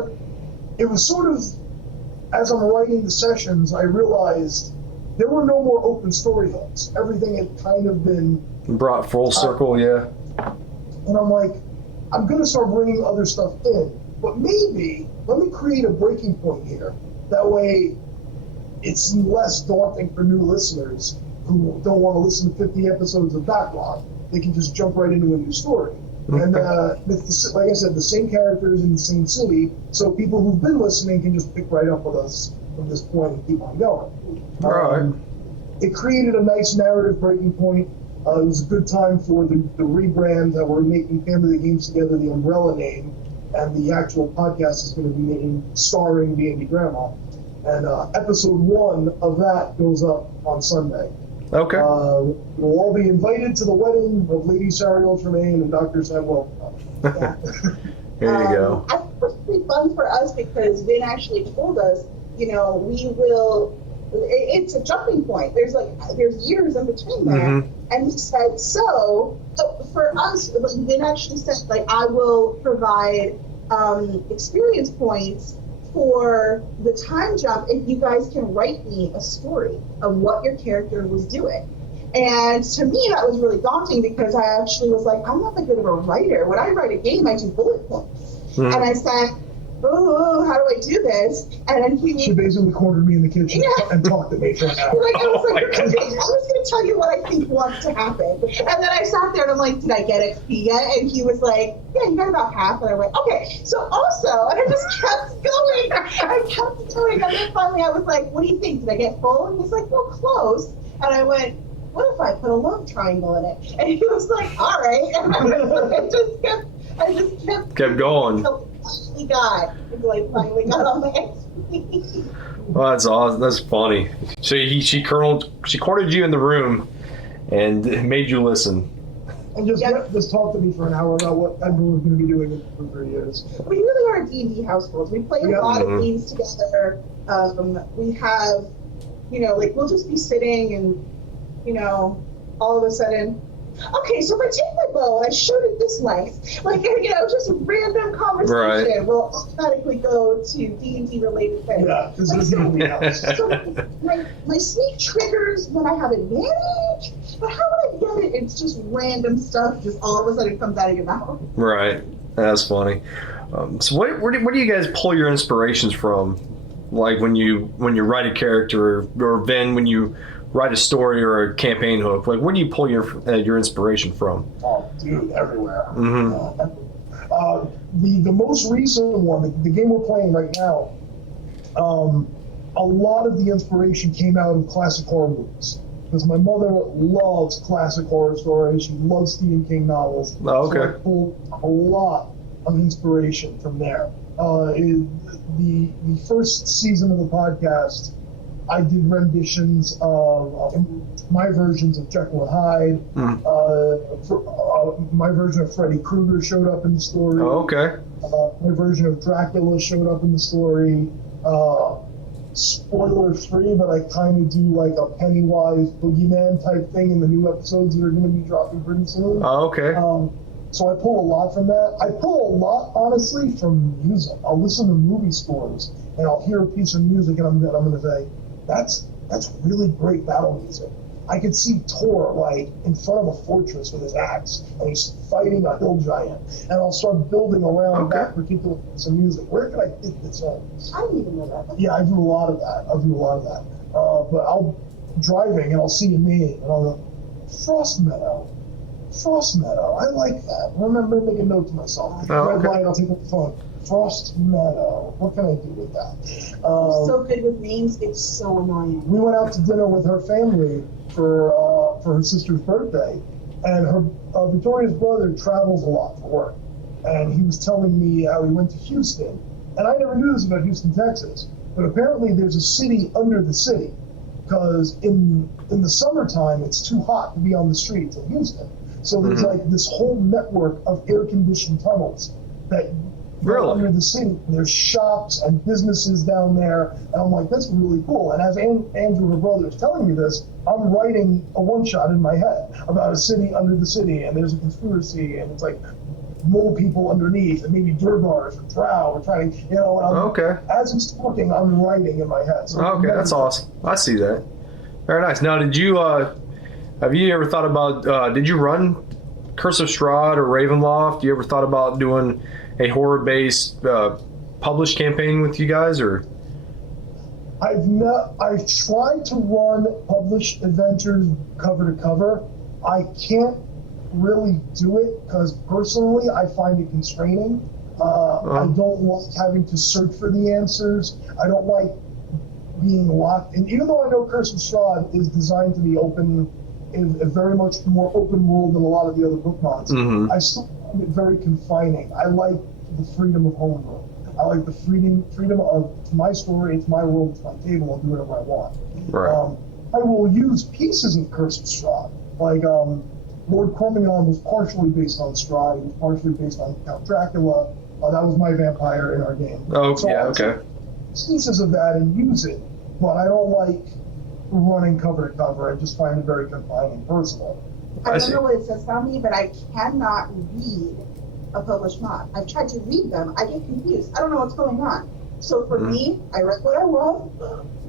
It was sort of, as I'm writing the sessions, I realized there were no more open story hooks. Everything had kind of been Brought full circle, yeah. And I'm like, I'm going to start bringing other stuff in. But maybe, let me create a breaking point here. That way, it's less daunting for new listeners who don't want to listen to 50 episodes of backlog. They can just jump right into a new story. And like I said, the same characters in the same city, so people who've been listening can just pick right up with us from this point and keep on going. All right. It created a nice narrative breaking point. It was a good time for the rebrand that we're making Family of the Games Together, the umbrella name, and the actual podcast is going to be named starring DnD Grandma. And episode 1 of that goes up on Sunday. Okay. We'll all be invited to the wedding of Lady Sariel Tremaine and Dr. Samuel. Yeah. There you go. I think it's pretty fun for us because Vin actually told us, we will. It's a jumping point. There's years in between there, and he said so for us. Vin actually said I will provide experience points for the time jump if you guys can write me a story of what your character was doing. And to me, that was really daunting because I actually was like, I'm not that good of a writer. When I write a game, I do bullet points. And I said, oh, how do I do this? And then She basically cornered me in the kitchen and talked to me for an hour. I was like, okay, I'm just going to tell you what I think wants to happen. And then I sat there and I'm like, did I get XP yet? And he was like, yeah, you got about half. And I went, okay. So also, and I just kept going. I kept going. And then finally I was like, what do you think? Did I get full? And he's like, well, close. And I went, what if I put a love triangle in it? And he was like, all right. And I just kept Kept going. finally got on my XP. Well, that's awesome. That's funny. So she cornered you in the room and made you listen. And just talk to me for an hour about what everyone's going to be doing in 3 years. We really are D&D households. We play a lot of games together. We have, we'll just be sitting and, all of a sudden, okay, so if I take my bow and I shoot it this length, just random conversation will automatically go to D&D related things. Yeah, this is something else. So my sneak triggers when I have advantage, but how would I get it? It's just random stuff, just all of a sudden comes out of your mouth. Right, that's funny. So where do you guys pull your inspirations from? Like when you write a character, or then when you write a story or a campaign hook, like where do you pull your inspiration from? Oh, dude, everywhere. The most recent one, the game we're playing right now, a lot of the inspiration came out of classic horror movies. Because my mother loves classic horror stories. She loves Stephen King novels. Oh, okay. So I pulled a lot of inspiration from there. The first season of the podcast, I did renditions of my versions of Jekyll and Hyde. My version of Freddy Krueger showed up in the story. Oh, okay. My version of Dracula showed up in the story. Spoiler free, but I kind of do like a Pennywise boogeyman type thing in the new episodes that are going to be dropping pretty soon. Oh, okay. So I pull a lot from that. I pull a lot, honestly, from music. I'll listen to movie scores, and I'll hear a piece of music, and I'm going to say, that's really great battle music. I could see Thor, in front of a fortress with his axe, and he's fighting a hill giant. And I'll start building around that particular piece of music. Where can I fit this in? I didn't even know that. Yeah, I do a lot of that. But I'll driving, and I'll see a name, and I'll go, Frost Meadow, I like that. Remember, make a note to myself. Red light, I'll take up the phone. Frost Meadow. What can I do with that? You're so good with names, it's so annoying. We went out to dinner with her family for her sister's birthday, and her Victoria's brother travels a lot for work, and he was telling me how he went to Houston, and I never knew this about Houston, Texas, but apparently there's a city under the city, because in the summertime it's too hot to be on the streets in Houston, so there's this whole network of air-conditioned tunnels that go under the city. There's shops and businesses down there, and I'm like, that's really cool. And as Andrew, her brother, is telling me this, I'm writing a one-shot in my head about a city under the city, and there's a conspiracy, and it's like mole people underneath, and maybe Durbars or Drow are trying to, and as he's talking, I'm writing in my head. So that's awesome. I see that. Very nice. Now, did you have you ever thought about? Did you run Curse of Strahd or Ravenloft? You ever thought about doing a horror-based published campaign with you guys, or? I've tried to run published adventures cover to cover. I can't really do it because personally I find it constraining. I don't like having to search for the answers. I don't like being locked. And even though I know Curse of Strahd is designed to be open, is very much more open world than a lot of the other book mods, I still find it very confining. I like the freedom of homebrew. I like the freedom of, it's my story, it's my world, it's my table, I'll do whatever I want. Right. I will use pieces of Curse of Strahd. Like, Lord Cormillon was partially based on Strahd, he was partially based on Count Dracula. That was my vampire in our game. Oh, so yeah, okay. Pieces of that and use it, but I don't like running cover to cover. I just find it very confining personally. I don't know what it says about me, but I cannot read a published mod. I've tried to read them. I get confused. I don't know what's going on. So for me, I read what I wrote,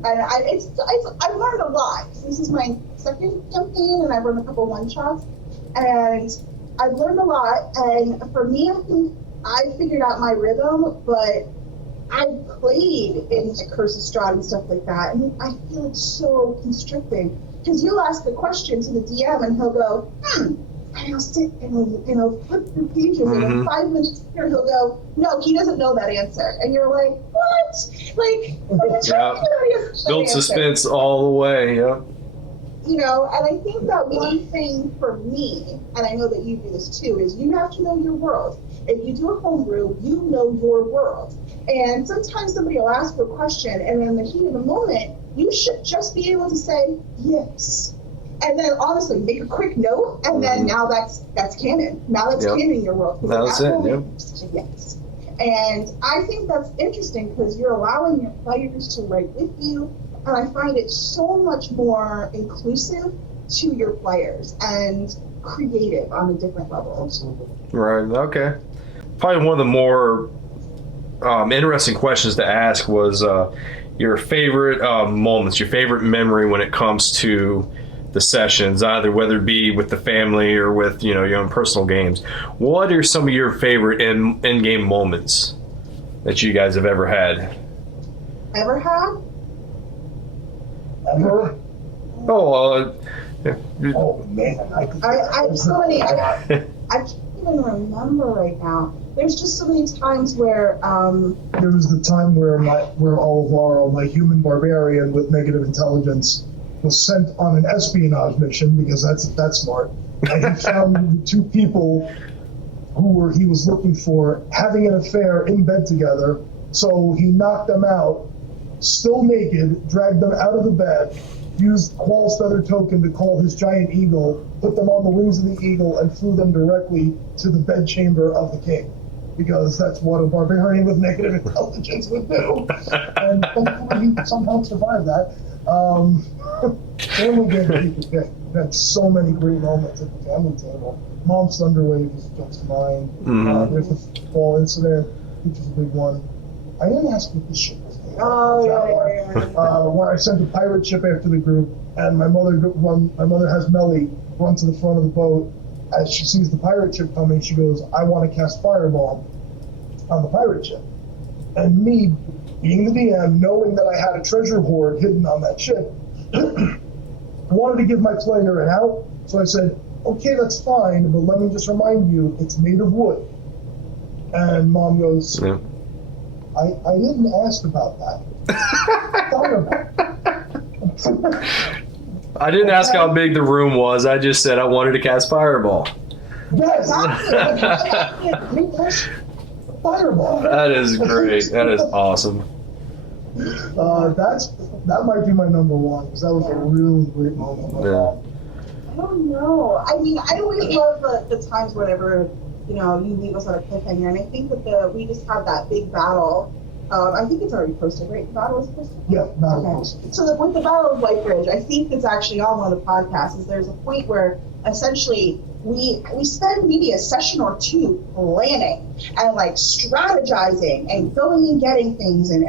and I've learned a lot. This is my second campaign, and I've run a couple one-shots, and I've learned a lot. And for me, I think I figured out my rhythm, but I've played in Curse of Strahd and stuff like that, and I feel it's so constricting. Because you'll ask a question to the DM, and he'll go, and he'll sit and he'll flip through pages, and then 5 minutes later he'll go, no, he doesn't know that answer. And you're like, what? Like, what are you talking about? Built suspense all the way, and I think that one thing for me, and I know that you do this too, is you have to know your world. If you do a homebrew, you know your world. And sometimes somebody will ask you a question, and in the heat of the moment, you should just be able to say yes. And then honestly, make a quick note, and then now that's canon. Now that's canon in your world. Now that's it, Yes. And I think that's interesting because you're allowing your players to write with you, and I find it so much more inclusive to your players and creative on a different level. Absolutely. Right. Okay. Probably one of the more interesting questions to ask was your favorite moments, your favorite memory when it comes to the sessions, either whether it be with the family or with your own personal games. What are some of your favorite in-game moments that you guys have ever had? Ever had? Ever? Oh, Oh man, I have so many. I can't even remember right now. There's just so many times where. There was the time where Olivar, my human barbarian with negative intelligence, was sent on an espionage mission because that's smart, and he found the two people who he was looking for having an affair in bed together. So he knocked them out, still naked, dragged them out of the bed, used Qual's feather token to call his giant eagle, put them on the wings of the eagle, and flew them directly to the bedchamber of the king. Because that's what a barbarian with negative intelligence would do. And thankfully he somehow survived that. Family game, we had so many great moments at the family table. Mom's Thunderwave is just mine. There's the football incident, which is a big one. I didn't ask what this ship was named. Oh, yeah. Where I sent a pirate ship after the group, and my mother has Melly run to the front of the boat. As she sees the pirate ship coming, she goes, "I want to cast Fireball on the pirate ship." And me, being the DM, knowing that I had a treasure hoard hidden on that ship, wanted to give my player an out. So I said, "Okay, that's fine, but let me just remind you, it's made of wood." And Mom goes, yeah. I didn't ask about that. I didn't ask how big the room was. I just said I wanted to cast Fireball. Yes. Fireball. That is great. That is awesome. That might be my number one because that was a really great moment. Yeah. I don't know. I mean, I always love the times whenever, you leave us on a cliffhanger, and I think that we just had that big battle. I think it's already posted, right? The battle is posted? Yeah, battle okay. posted. So with the Battle of White Bridge, I think it's actually on one of the podcasts, is there's a point where essentially we spend maybe a session or two planning and like strategizing and going and getting things and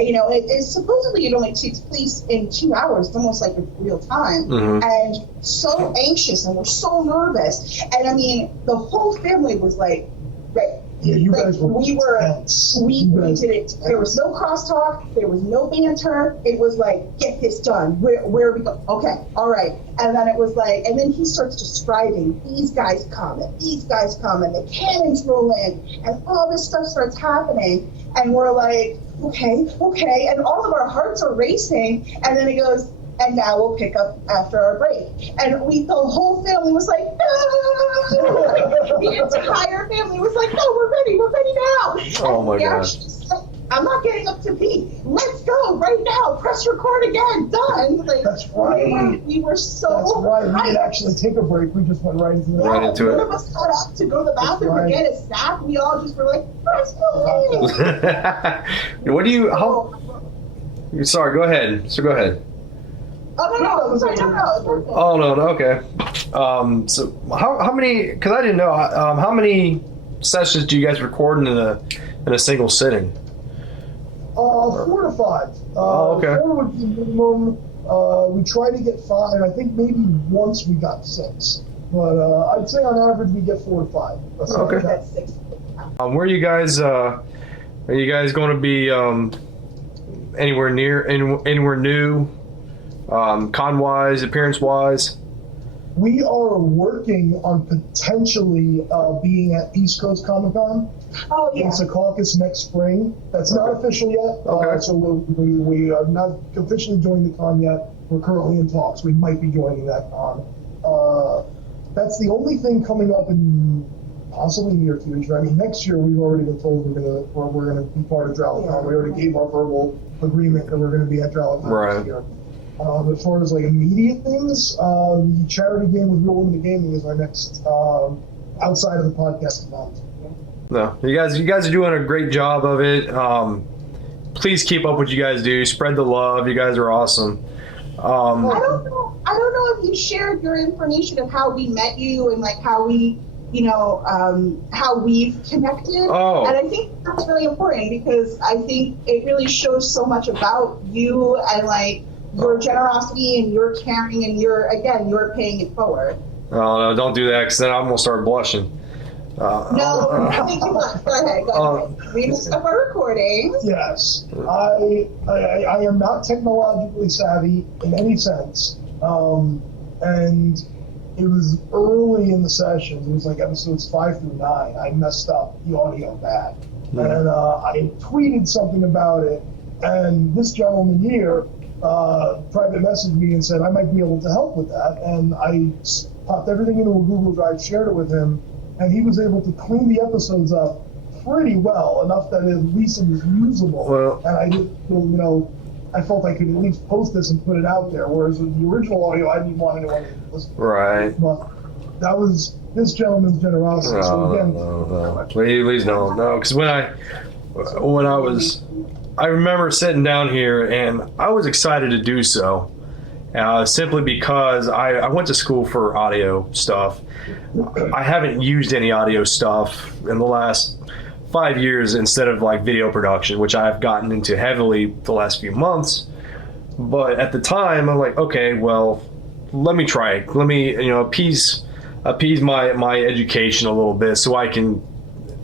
it supposedly it only takes place in 2 hours. It's almost like it's real time. And so anxious and we're so nervous. And I mean, the whole family was like, right. Yeah, you guys were tense. We did it. There was no crosstalk. There was no banter. It was like, get this done. Where are we going? Okay, all right. And then it was like, and then he starts describing, these guys come, and the cannons roll in, and all this stuff starts happening. And we're like, okay. And all of our hearts are racing. And then he goes, and now we'll pick up after our break. And the whole family was like, no! The entire family was like, no, we're ready now. Oh my God. I'm not getting up to pee. Let's go right now. Press record again. Done. Like, that's right. We were so That's right. We didn't actually take a break. We just went right into it. Right into it. None of us got up to go to the bathroom or get a snack. We all just were like, press play. Sorry, go ahead. So go ahead. Oh, no, sorry, no. Oh, no, okay. So how many, because I didn't know, how many sessions do you guys record in a single sitting? 4 to 5. Okay. 4 would be minimum. We try to get 5. I think maybe once we got 6. But I'd say on average we get 4 to 5. Okay. That's 6. Where are you guys going to be anywhere new? Con-wise, appearance-wise? We are working on potentially being at East Coast Comic Con in Secaucus next spring. That's not official yet, Okay. so we are not officially joined the con yet. we're currently in talks. We might be joining that con. That's the only thing coming up in possibly near future. I mean, next year we've already been told we're gonna be part of Drowlicon. We already gave our verbal agreement that we're gonna be at Drowlicon this year. But as far as like immediate things, the charity game with Real Limited Gaming is our next outside of the podcast event. No, you guys are doing a great job of it. Please keep up what you guys do. Spread the love. You guys are awesome. I don't know if you shared your information of how we met you and like how we, how we've connected. Oh. And I think that's really important because I think it really shows so much about you and like your generosity and your caring and you're paying it forward. Oh, no, don't do that because then I'm going to start blushing. No, I think you want. Go ahead. We just up our recordings. Yes, I am not technologically savvy in any sense, and it was early in the sessions. It was like episodes 5 through 9. I messed up the audio bad, and I tweeted something about it, and this gentleman here private messaged me and said I might be able to help with that, and I popped everything into a Google Drive, shared it with him. And he was able to clean the episodes up pretty well, enough that at least it was usable. Well, and I didn't, I felt I could at least post this and put it out there. Whereas with the original audio, I didn't want anyone to listen. Right. But that was this gentleman's generosity. No, so again, no. Please no, because when I remember sitting down here and I was excited to do so, simply because I went to school for audio stuff. I haven't used any audio stuff in the last 5 years instead of like video production, which I've gotten into heavily the last few months. But at the time, I'm like, okay, well, let me try it. Let me, appease my education a little bit so I can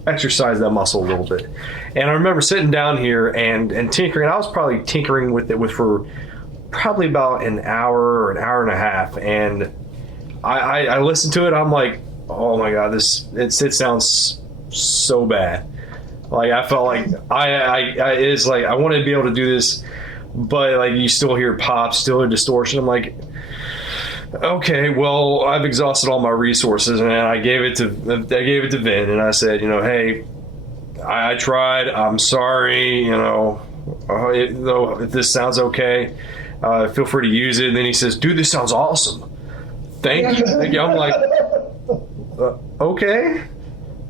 exercise that muscle a little bit. And I remember sitting down here and tinkering. I was probably tinkering with it for probably about an hour or an hour and a half. And I listened to it. I'm like, oh my God, it sounds so bad. Like I felt like it's like I wanted to be able to do this, but like you still hear pop, still hear distortion. I'm like, okay, well I've exhausted all my resources, and I gave it to Vin, and I said, hey, I tried. I'm sorry. If this sounds okay, feel free to use it. And then he says, dude, this sounds awesome. Thank you. I'm like, okay.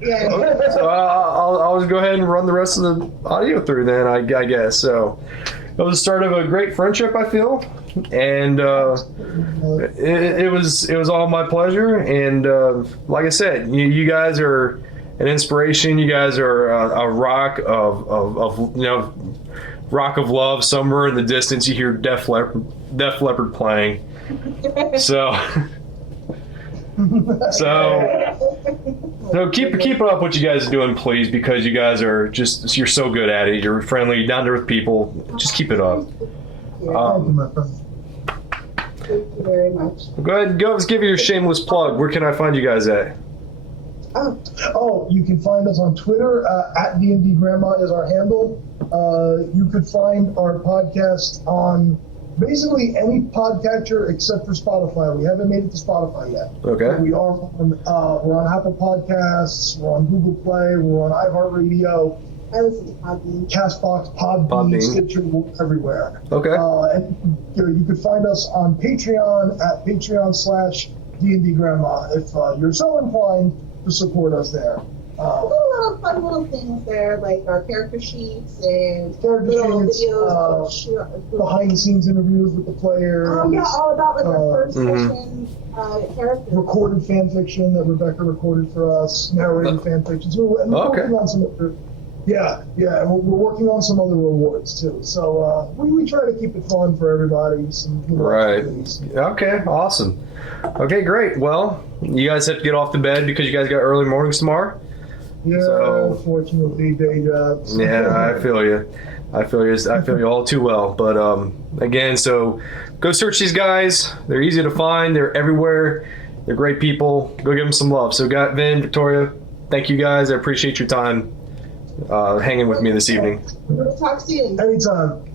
Yeah. Okay. So I'll just go ahead and run the rest of the audio through then, I guess. So it was the start of a great friendship, I feel, and it was all my pleasure. And like I said, you guys are an inspiration. You guys are a rock of rock of love. Somewhere in the distance, you hear Def Leppard playing. So keep up what you guys are doing, please, because you guys are you're so good at it. You're friendly, down to earth people. Just keep it up. Thank you very much. Go ahead, let's give you your shameless plug. Where can I find you guys at? Oh, you can find us on Twitter. At DnD Grandma is our handle. You could find our podcast on basically any podcatcher except for Spotify. We haven't made it to Spotify yet. Okay. But we're on Apple Podcasts. We're on Google Play. We're on iHeartRadio. I listen to Podbean. Castbox, Podbean, Stitcher, everywhere. Okay. And you can find us on Patreon at Patreon/DnD Grandma if you're so inclined to support us there. A lot of fun little things there, like our character sheets and videos, behind the scenes interviews with the players. All about like our first session characters. Recorded fan fiction that Rebecca recorded for us, narrated fan fiction. So we're working on some other, and we're working on some other rewards too. So we try to keep it fun for everybody. Right. Okay. Awesome. Okay. Great. Well, you guys have to get off to bed because you guys got early mornings tomorrow. Yeah, unfortunately, day jobs. Yeah, I feel you. I feel you all too well. But again, so go search these guys. They're easy to find. They're everywhere. They're great people. Go give them some love. So, Vin, Victoria, thank you guys. I appreciate your time hanging with me this evening. Talk soon. Anytime.